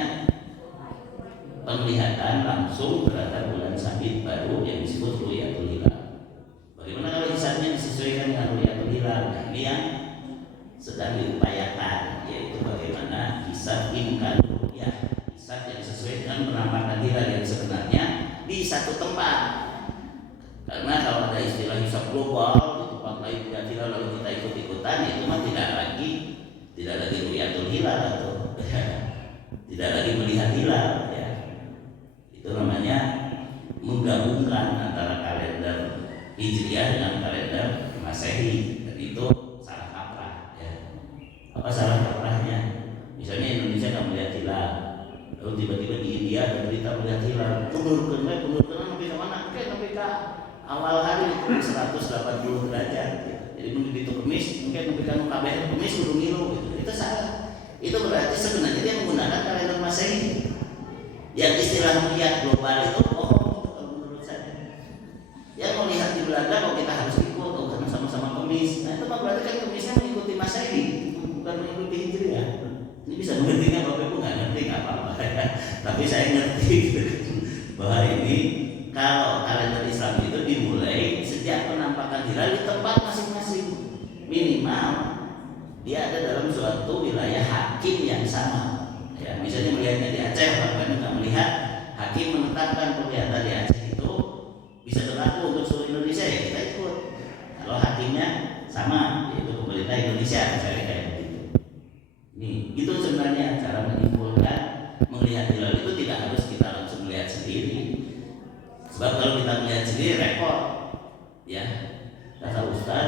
penglihatan langsung terhadap bulan sabit baru yang disebut ru'yatul hilal. Bagaimana kalau hisabnya disesuaikan dengan ru'yatul hilal? Nah, ini yang sedang diupayakan, yaitu bagaimana hisab imkan ru'yah, hisab yang sesuai dengan penampakan hilal yang sebenarnya di satu tempat. Karena kalau ada istilah hisab global di tempat lain ru'yatul hilal lalu kita ikut-ikutan, itu mah tidak lagi ru'yatul hilal atau tidak lagi melihat hilal ya. Itu namanya menggabungkan antara kalender Hijriah dengan kalender Masehi, dan itu salah kaprah ya. Apa salah kaprahnya? Misalnya Indonesia nggak melihat hilal, lalu tiba-tiba di India ada berita melihat hilal, penurunkan sampai ke mana? Sampai ke awal hari itu 180 derajat gitu. Jadi mungkin itu kemis, mungkin sampai ke kabeh kemis ngilu gitu. Itu salah. Itu berarti sebenarnya dia menggunakan kalender Masehi. Yang istilah melihat global itu kalau menurut saya. Yang melihat di Belanda kok kita harus ikut karena sama-sama kemis. Nah itu mah berarti kan kemisnya mengikuti Masehi, bukan mengikuti Hijriah. Ini bisa mengerti nggak Bapak Ibu? Nggak ngerti nggak apa-apa. Tapi saya ngerti gitu, bahwa ini kalau kalender Islam itu dimulai sejak penampakan hilal di tempat masing-masing. Minimal dia ada dalam suatu wilayah hakim yang sama. Ya, misalnya melihatnya di Aceh, bahkan nggak melihat, hakim menetapkan penglihatan di Aceh itu bisa berlaku untuk seluruh Indonesia, ya kita ikut. Kalau hakimnya sama, yaitu pemerintah Indonesia, misalnya kayak begitu. Ini itu sebenarnya cara menyimpulkan melihat hilal itu tidak harus kita langsung melihat sendiri. Sebab kalau kita melihat sendiri repot, ya kata Ustaz.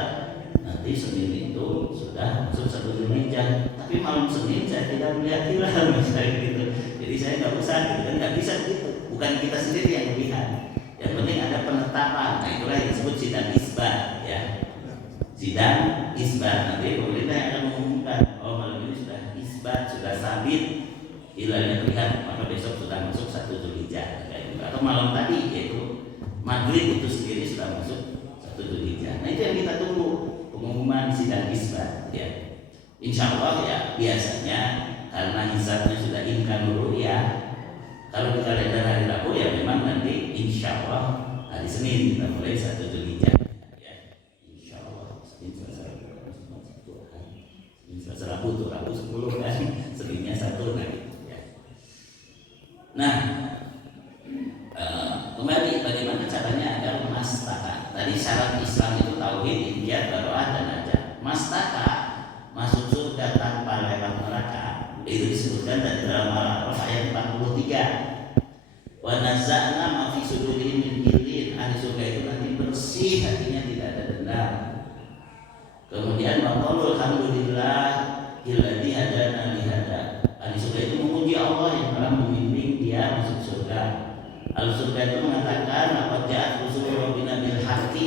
Nanti Senin itu sudah masuk 1 Zulhijjah, tapi malam Senin saya tidak melihat hilal misalnya gitu. Jadi saya nggak usah gitu kan, nggak bisa gitu. Bukan kita sendiri yang melihat. Yang penting ada penetapan. Nah itulah yang disebut sidang isbat ya. Sidang isbat, nanti pemerintah yang akan mengumumkan, oh malam ini sudah isbat, sudah sabit hilalnya terlihat, maka besok sudah masuk 1 Zulhijjah gitu. Atau malam tadi yaitu maghrib itu sendiri sudah masuk 1 Zulhijjah. Nah itu yang kita tunggu, pengumuman sidang isbat ya. Insya Allah ya, biasanya karena hisabnya sudah imkan ru'yah, kalau di kalender hari Rabu ya memang nanti insya Allah hari Senin kita mulai 1 Zulhijjah ya. Insya Allah Senin Selasa Rabu tuh Rabu 10 kan, Seninnya 1 nah gitu ya. Nah kembali bagaimana caranya agar mastaka. Tadi syarat Islam itu tauhid, inqiyad, baroah dan najah. Mastaka masuk surga tanpa lewat neraka. Itu disebutkan dari dalam Al-A'raf ayat 43. Wa nazza'na ma fi sudurihim min ghillin. Ahli surga itu nanti bersih, hatinya tidak ada dendam. Kemudian wa qalu alhamdulillah alladzi hadana li hada. Ahli surga itu memuji Allah yang telah membimbing dia masuk surga. Al-surga itu mengatakan laqad ja'at rusulu rabbina bil haqqi,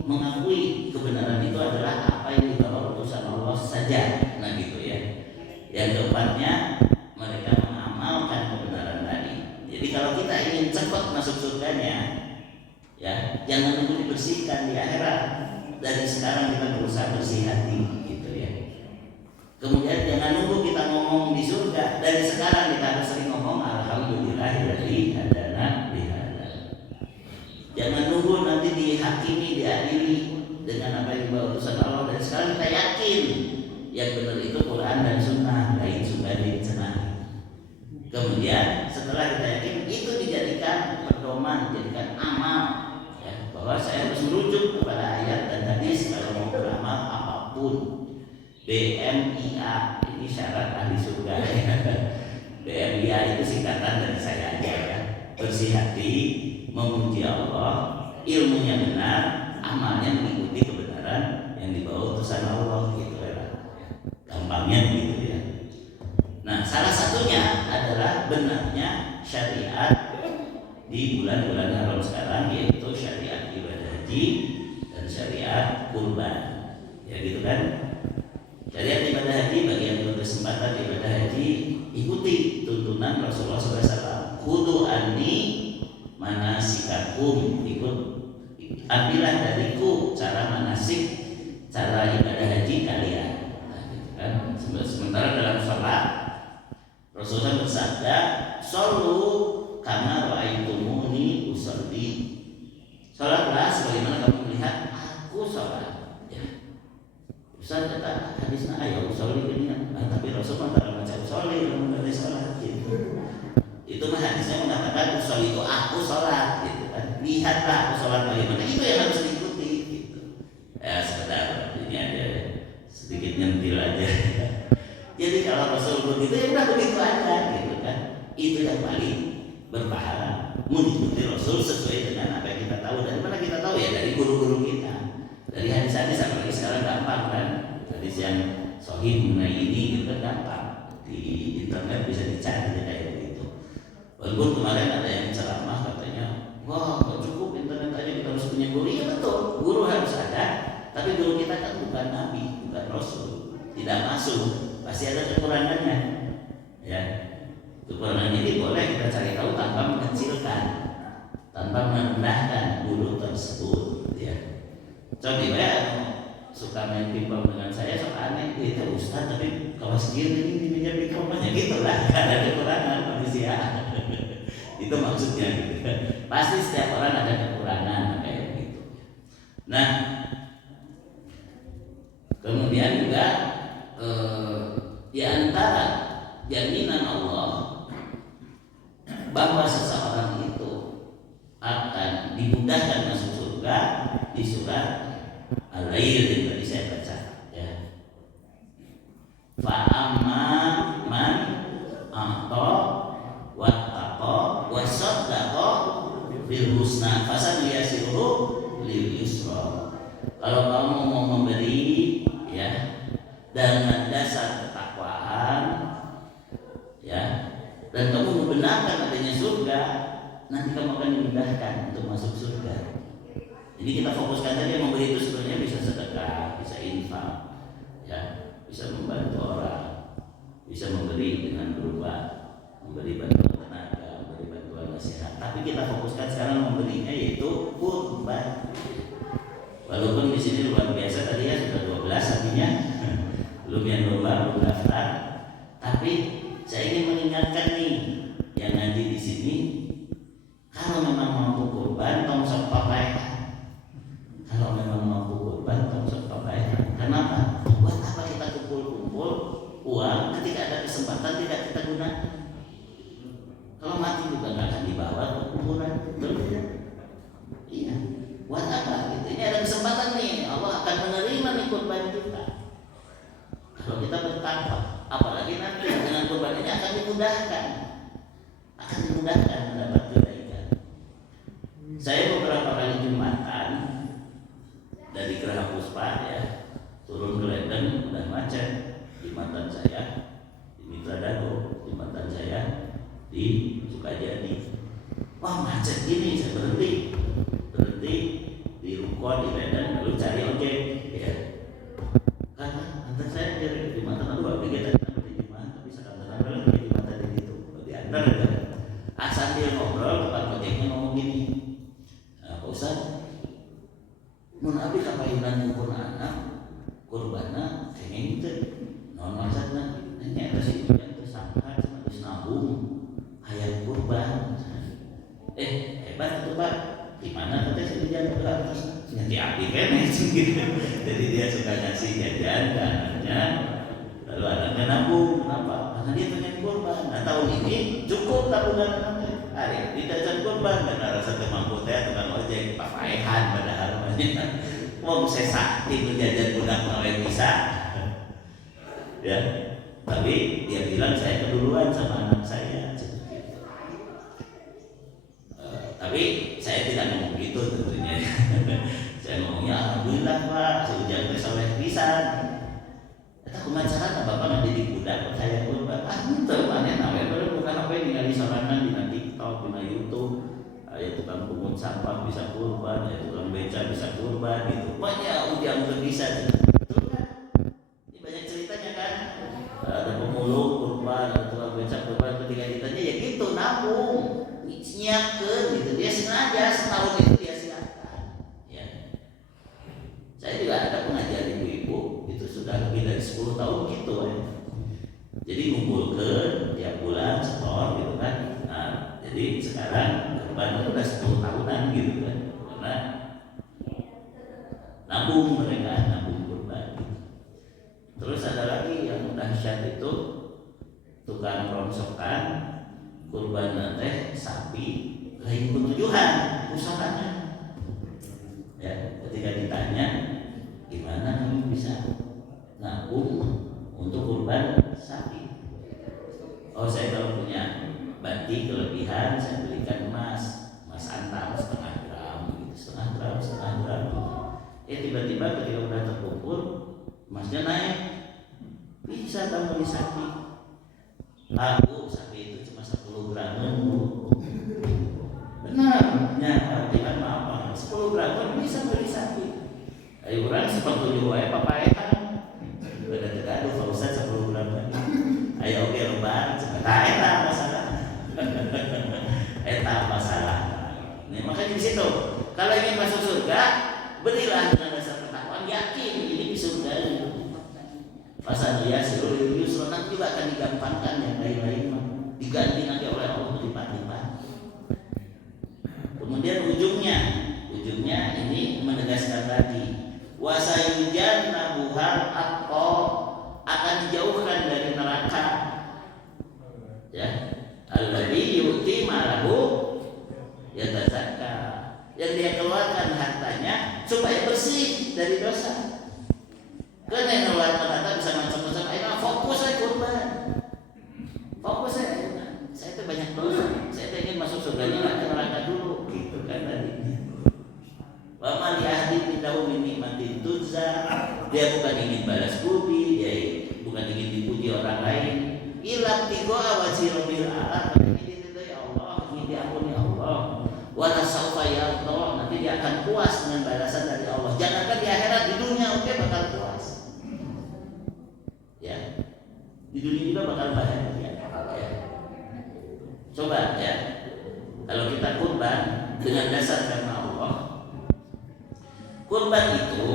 mengakui kebenaran itu adalah apa yang dibawa utusan Allah saja. Nah gitu ya. Yang keempatnya, mereka mengamalkan kebenaran tadi. Jadi kalau kita ingin cepat masuk surganya, ya jangan nunggu dibersihkan di akhirat. Dari sekarang kita berusaha bersih hati gitu ya. Kemudian jangan nunggu kita ngomong di surga, dari sekarang kita harus sering ngomong alhamdulillahilladzi hadana li hada. Jangan nunggu nanti dihakimi, diadili dengan apa yang dibawa utusan Allah. Dari sekarang kita yakin yang benar itu Quran dan Sunnah, lain subadin cenah. Kemudian setelah kita yakin, itu dijadikan pedoman, dijadikan amal ya, bahwa saya harus merujuk kepada ayat dan hadis kalau mau beramal apapun. BMIA ini syarat ahli surga ya. BMIA itu singkatan dari saya aja ya. Bersih hati, memuji Allah, ilmunya benar, amalnya mengikuti kebenaran yang dibawa utusan Allah gitu ya. Gampangnya begitu ya. Nah, salah satunya adalah benarnya syariat di bulan-bulan haram sekarang, yaitu syariat ibadah haji dan syariat kurban. Ya gitu kan? Syariat ibadah haji bagi yang berkesempatan ibadah haji, ikuti tuntunan Rasulullah SAW. Khudu anni manasikakum, ikut ambillah dariku cara manasik, cara ibadah haji kalian. Nah, gitu kan? Sementara dalam sholat Rasulullah bersabda, "Shollu kama lihatlah aku sholat bagaimana, itu yang harus diikuti gitu. Sekedar ini aja sedikit nyentil aja. Jadi kalau Rasul begitu ya udah begitu aja gitu kan. Itu yang paling berpahala, mengikuti Rasul sesuai dengan apa yang kita tahu. Dari mana kita tahu? Ya dari guru-guru kita, dari hadis-hadis. Apalagi sekarang gampang kan, hadis yang sahih mengenai ini gitu kan gampang, di internet bisa dicari kayak begitu. Walaupun kemarin ada yang ceramah katanya, wah nggak cukup internet aja, kita harus punya guru. Iya betul, guru harus ada, tapi guru kita kan bukan nabi, bukan rasul, tidak masuk, pasti ada kekurangannya. Ya, kekurangan ini boleh kita cari tahu tanpa mengecilkan, tanpa merendahkan guru tersebut. Ya, coba ya suka main pingpong dengan saya, sok aneh itu ustaz, tapi kalau segini ini meja pingpongnya gitu lah, ada kekurangan manusia. Itu maksudnya gitu. Pasti setiap orang ada kekurangan kayak gitu. Nah, kemudian juga di antara jaminan Allah bahwa seseorang itu akan dimudahkan masuk surga di surat Al-Lail yang tadi saya baca ya. Fa amma man a'ta wattaqa wa saddaqa bil husna fasaniyasiruhu lil yusra. Kalau kamu mau memberi ya dengan dasar ketakwaan ya, dan kamu membenarkan adanya surga, nanti kamu akan dimudahkan untuk masuk surga. Jadi kita fokuskan saja memberi itu sebenarnya bisa sedekah, bisa infak, ya, bisa membantu orang, bisa memberi dengan berupa memberi bantuan tenaga, memberi bantuan nasihat. Tapi kita fokuskan sekarang memberinya yaitu kurban. Walaupun di sini luar biasa tadi ya sudah 12 artinya belum yang domba belum daftar. Tapi saya ingin mengingatkan nih yang ngaji di sini, kalau memang mampu kurban, tong sok papai. Kalau memang mampu kurban, tong sok papai. Kenapa? Buat apa kita kumpul-kumpul uang ketika ada kesempatan tidak kita gunakan? Kalau mati juga nggak akan dibawa ke kuburan, betul tidak? Iya. Buat apa? Gitu. Ini ada kesempatan nih, Allah akan menerima nih kurban kita. Kalau kita bertakwa, apalagi nanti dengan kurban ini akan dimudahkan mendapat kebaikan. Saya beberapa kali Jumatan dari Geraha Puspa ya, turun ke Lenden udah macet. Jumatan saya di Mitra Dago, Jumatan saya di Sukajadi. Wah macet gini, saya berhenti di Ruko di Lenden, lalu cari ojek ya. Karena antar saya dari Jumatan aduh kegiatan di Jumatan bisa kantor lagi Jumatan di situ. Diantar ya. Sambil ngobrol, tukang ojeknya ngomong gini, Pak Ustaz, mun abdi kapayunan ngukur anak kurbana kenging teh naon maksudna? Nya eta si yang tersangka cuma geus nabung hayang kurban. Hebat tuh Pak. Gimana teh si jajan ke atas? Nya abdi keneh gitu. Jadi dia suka ngasih jajan ke anaknya. Lalu anaknya nabung, kenapa? Karena dia pengen kurban. Nah tahun ini cukup tabungan anaknya. Hari di jajan kurban dan rasa mampu teh tukang ojek papaehan padahal namanya. Wong saya sakti menjajan budak malah bisa. Ya. Tapi dia bilang saya keduluan sama anak saya. Tapi saya tidak ngomong gitu tentunya. Saya ngomongnya alhamdulillah Pak, seujar teh soleh pisan. Eta kumaha carana Bapak ngadidik budak saya kurban? Henteu maneh nawe bukan apa yang ningali sorangan di TikTok, di YouTube. Aya tukang pungut sampah bisa kurban, aya tukang beca bisa kurban gitu. Banyak ujang teu bisa. Betul kan? Ini banyak ceritanya kan. Ada pemulung kurban, ada tukang beca kurban, ketika ditanya ya gitu nabung, nyiapkeun gitu. Dia sengaja setahun itu dia siapkan. Ya. Saya juga ada pengajian ibu-ibu itu sudah lebih dari 10 tahun gitu ya. Jadi ngumpulkan tiap bulan setor gitu kan. Nah, jadi sekarang kurban itu udah 10 tahunan gitu kan. Karena nabung mereka, nabung kurban. Terus ada lagi yang dahsyat itu tukang rongsokan kurban teh sapi lain bertujuan. usahanya. Ya, ketika ditanya gimana kamu bisa nabung untuk kurban sapi? Oh, saya kalau punya bati kelebihan saya belikan emas antam setengah gram. Tiba-tiba ketika udah terkumpul emasnya naik, bisa tambah di sapi. Aku sapi itu cuma 10 gram. Benar, ya artikan apa? 10 gram bisa beli sapi. Ayo orang seperti wae papaetan. Beda aduh kalau Ustaz 10 gram. Ayo oke lebar, eta masalah. Eta masalah. Nah, makanya di situ kalau ingin masuk surga, berilah dengan dasar ketakwaan, yakin ini di surga. Pasal dia seluruh yusra nanti juga akan digampangkan yang lain-lain, diganti nanti oleh Allah berlipat-lipat. Kemudian ujungnya ini menegaskan tadi wasayujan nabuhal atqa, akan dijauhkan dari neraka. Ya, alladzi yu'ti malahu yatazakka, yang dia keluarkan hartanya supaya bersih dari dosa. Karena yang keluarkan harta bisa macam-macam, ayo fokus saya kurban, fokus saya itu banyak dosa, saya ingin masuk surganya nggak ke neraka dulu, gitu kan tadi. Wa man yahdi bidahu min nikmatin tuzza, dia bukan ingin balas budi, dia bukan ingin dipuji orang lain. Ilab tigo awasi rabbil alam, ingin diridhai Allah, ingin diampuni Allah. Wala saufa yarda, nanti dia akan puas dengan balasan dari Allah. Jangankan di akhirat, di dunia oke bakal puas. Ya, di dunia juga bakal bahagia. Ya. Coba ya, kalau kita kurban dengan dasar karena Allah, kurban itu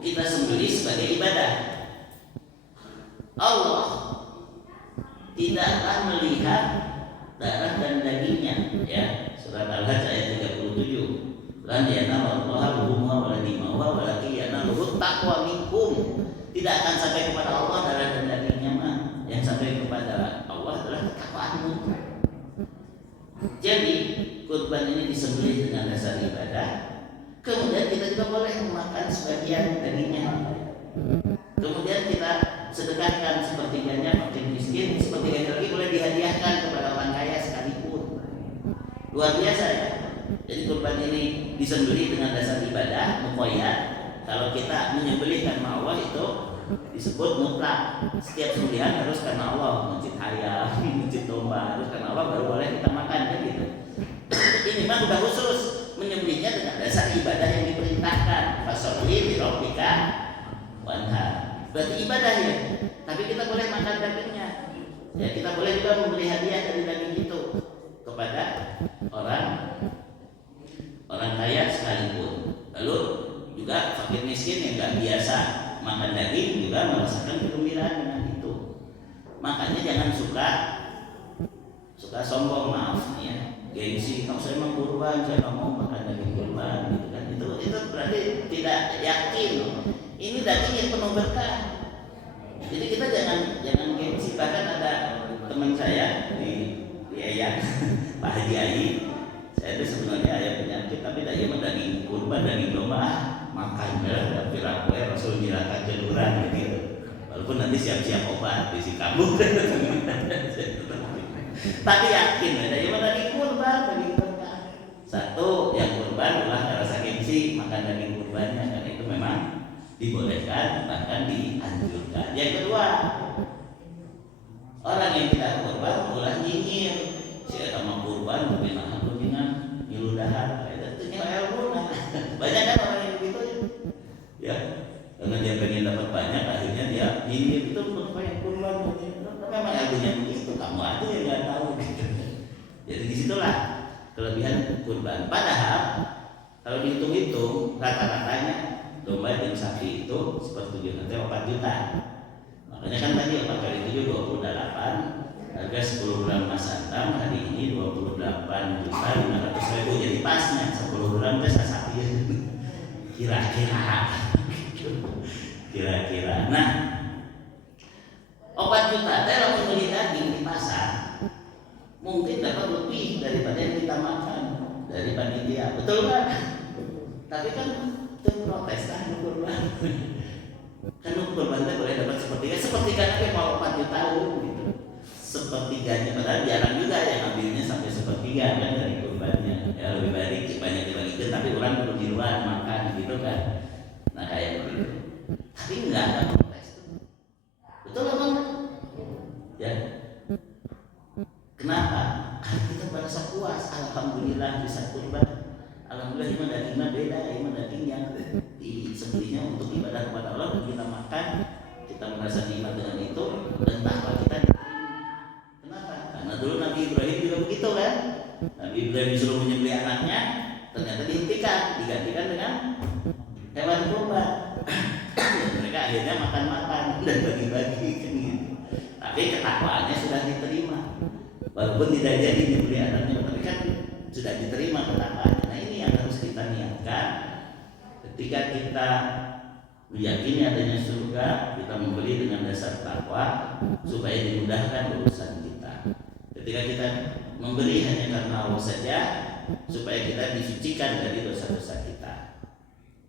kita sembelih sebagai ibadah. Allah tidaklah melihat darah dan dagingnya, ya. Surat Al-Hajj ayat 37. Lan yanamallaha luhumha wala dimauha walakin yanaluhu taqwa minkum. Tidak akan sampai kepada Allah darah dan dagingnya mah. Yang sampai kepada Allah adalah ketakwaanmu. Jadi kurban ini disembelih dengan dasar ibadah. Kemudian kita juga boleh memakan sebagian dagingnya. Kemudian kita sedekahkan sepertiganya fakir miskin, sepertiganya lagi boleh dihadiahkan kepada orang kaya sekalipun. Luar biasa ya. Jadi kurban ini disembelih dengan dasar ibadah, muqayyad. Kalau kita menyembelih karena Allah itu disebut mutlak. Setiap sembelihan harus karena Allah, mencit ayam, mencit domba harus karena Allah baru boleh kita makan kan gitu. Ini mah udah khusus menyembelihnya dengan dasar ibadah yang diperintahkan. Fasholli li rabbika wanhar. Berarti ibadah ya. Tapi kita boleh makan dagingnya. Ya, kita boleh juga memberi hadiah dari daging itu kepada orang kaya sekalipun. Lalu juga fakir miskin yang nggak biasa makan daging juga merasakan kegembiraan dengan itu. Makanya jangan suka sombong, maaf nih ya, gengsi. Kalau saya mau kurban, saya nggak mau makan daging kurban, gitu kan? Itu berarti tidak yakin. Ini daging yang penuh berkah. Jadi kita jangan gengsi. Bahkan ada teman saya di Eyang, Pak Haji Ai. Saya itu sebenarnya ayah penyakit, tapi tidak cuma daging kurban, daging domba, makan ya, tapi rakyat Rasul nyirakan jeluran gitu. Walaupun nanti siap-siap obat di si kamu. Tapi yakin ada cuma daging kurban, daging berkah. Satu yang kurban adalah rasa gengsi makan daging kurbannya, karena itu memang dibolehkan bahkan dianjurkan. Yang kedua, orang yang tidak kurban ulah nyinyir. Saya sama kurban lebih mahal dengan nyuludahan. Itu ilmu. Banyak kan orang yang begitu ya. Karena dia pengen dapat banyak, akhirnya dia nyinyir itu pengen kurban. Memang ilmunya begitu, kamu aja yang nggak tahu. Jadi disitulah kelebihan kurban. Padahal kalau dihitung-hitung rata-ratanya domba dan sapi itu seperti nanti 4 juta. Makanya kan tadi 4 kali 7 28, harga 10 gram emas antam hari ini 28.500.000. Jadi pasnya 10 gram itu sapi. Kira-kira. Nah, 4 juta kalau membeli daging di pasar mungkin dapat lebih daripada yang kita makan dari panitia. betul kan? Tapi kan itu protes lah kurban. Kan kurban itu boleh dapat sepertiga tapi mau 4 juta gitu. Sepertiganya, padahal jarang juga yang ambilnya sampai sepertiga kan dari kurbannya. Ya lebih baik banyak dibagikan, tapi orang perlu di luar makan gitu kan. Nah kayak begitu. Tapi enggak ada protes. Betul apa enggak? Ya. Kenapa? Karena kita merasa puas. Alhamdulillah bisa kurban. Alhamdulillah iman dagingnya beda, iman daging yang disembelihnya untuk ibadah kepada Allah dan kita makan, kita merasa nikmat dengan itu dan takwa kita diterima. Kenapa? Karena dulu Nabi Ibrahim juga begitu kan. Nabi Ibrahim disuruh menyembelih anaknya, ternyata dihentikan, digantikan dengan hewan kurban. Mereka akhirnya makan-makan dan bagi-bagi kan gitu. Tapi ketakwaannya sudah diterima. Walaupun tidak jadi menyembelih anaknya, tapi kan sudah diterima ketakwaannya. Nah ini yang harus kita niatkan ketika kita meyakini adanya surga, kita membeli dengan dasar takwa supaya dimudahkan urusan kita. Ketika kita memberi hanya karena Allah saja, supaya kita disucikan dari dosa-dosa kita.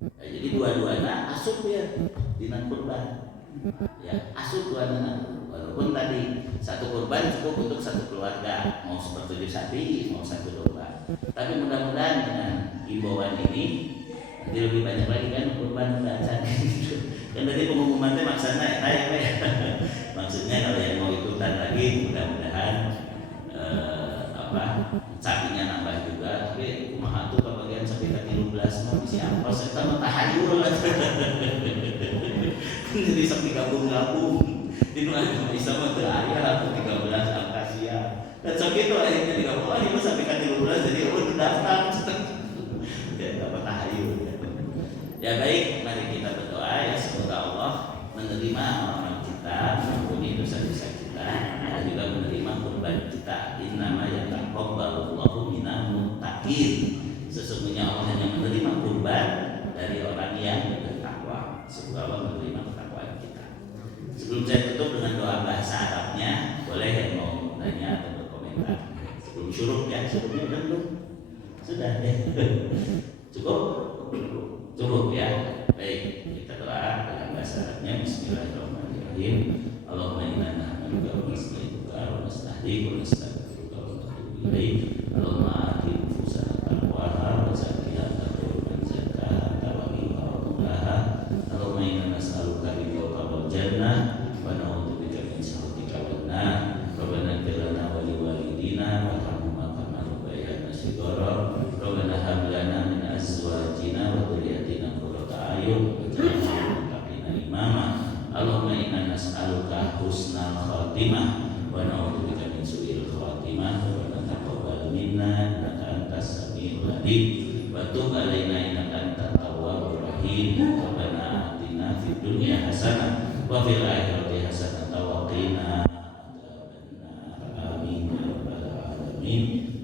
Nah, jadi dua-duanya asup ya dinan kurban. Ya, asup dua-duanya. Walaupun tadi satu kurban cukup untuk satu keluarga, mau sepertujuh sapi, mau 1 domba. Tapi mudah-mudahan dengan himbauan ini nanti lebih banyak lagi kan kurban bacaan gitu. Kan tadi pengumumannya maksudnya ya. Maksudnya kalau yang mau ikutan lagi mudah-mudahan sapinya nambah juga. Tapi kumaha tuh bagian sapi ke 13 mah bisa apa serta mentahayul lah. Jadi sapi gabung-gabung. Di mana bisa mah teu aya atau 13 akasia. Dan sapi itu akhirnya 30 ini sampai ke 13 jadi daftar. Ya dapat tahayul. Ya baik, mari kita berdoa ya semoga Allah menerima amal kita, mengampuni dosa-dosa kita, dan juga menerima kurban kita. Innama yataqabbalullahu minal muttaqin. Sesungguhnya Allah hanya menerima kurban dari orang yang bertakwa. Semoga Allah menerima ketakwaan kita. Sebelum saya tutup dengan doa bahasa Arabnya, boleh yang mau nanya atau berkomentar. Sebelum syuruk ya, syuruknya udah belum? Sudah ya. Cukup ya. Baik, kita doa dengan bahasa Arabnya. Bismillahirrahmanirrahim. Allahumma inna nahmaduka wa nasta'inuka wa nasta'hinuka wa nastaghfiruka wa natubu ilaik. Allahumma ati nufusana taqwaha wa zakkiha anta khairu man zakkaha anta waliyuha wa maulaha. Allahumma inna nas'aluka ridhaka wal jannah wa na'udzubika min sakhatika wan nar. Rabbana ighfir lana wa liwalidina warhamhuma kama rabbayana shighara. Rabbana hab lana min azwajina wa dhurriyyatina qurrata a'yun waj'alna lil muttaqina imama. Allahumma inna nas'aluka husnal khatimah wa na'udzubika min su'il khatimah. Rabbana taqabbal minna innaka antas samiul alim wa tub 'alaina innaka antat tawwabur rahim. Rabbana atina fid dunya hasanah wa fil akhirati hasanah wa qina adzabannar. Amin ya rabbal alamin.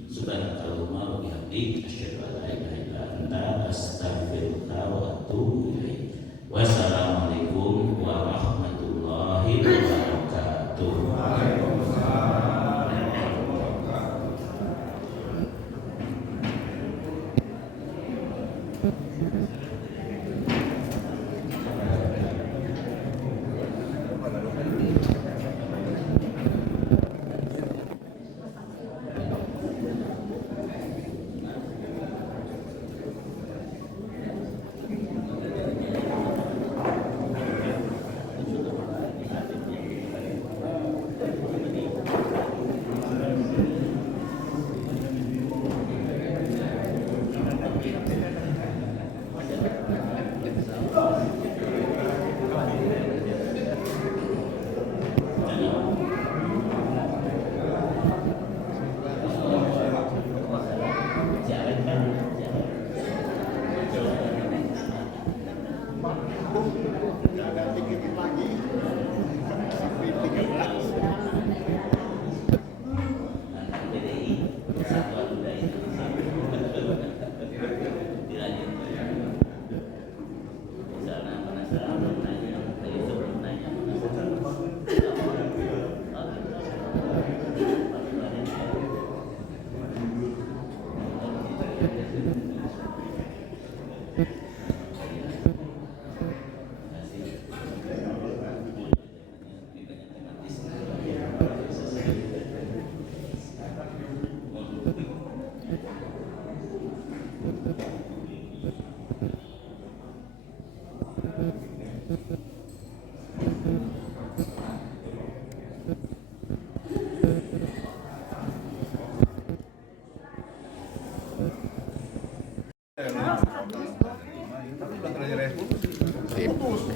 Subhanakallahumma wa bihamdika asyhadu an la ilaha illa anta astaghfiruka wa atubu ilaik. Wassalamualaikum warahmatullahi wabarakatuh. Terima kasih.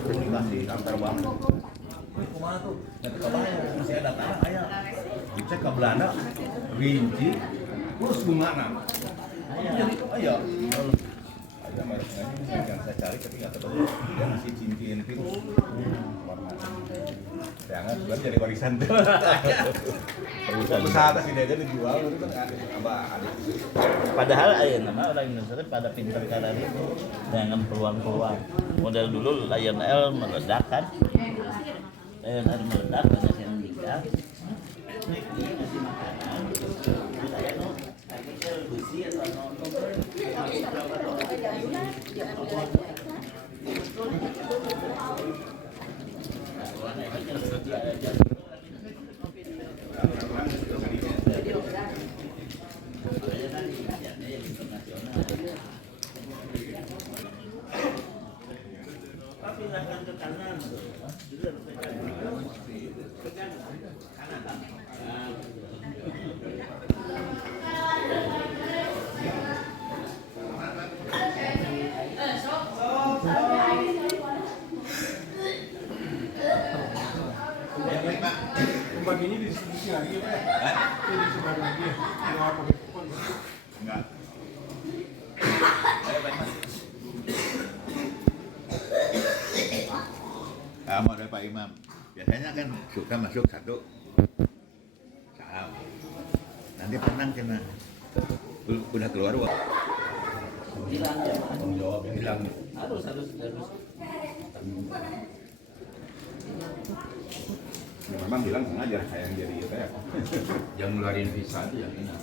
komunikasi antar bank kumaha tuh nanti kabarnya masih ada tanah aya dicek ke Belanda rinci terus bungana jadi aya ada merek yang saya cari tapi nggak ketemu dia ngasih cincin virus warna jangan bukan jadi warisan tuh usaha atas ide aja dijual itu kan ada Padahal nama orang Indonesia pada pintar karena itu dengan peluang-peluang. Model dulu Lion Air meledak kan, Lion Air meledak banyak yang meninggal. Ini ngasih makanan, saya kecil gusi atau pindahkan ke kanan Bagiannya didistribusi lagi ya Pak? Ini disebar lagi ya? Lewat pakai kupon? enggak. Kamu ada Pak Imam. Biasanya kan suka masuk satu saham. Nanti tenang kena. Udah keluar uang. hilang ya Pak. Tanggung jawabnya hilang. harus Memang hilang sengaja saya yang jadi ITF. Yang ngeluarin visa itu yang ini.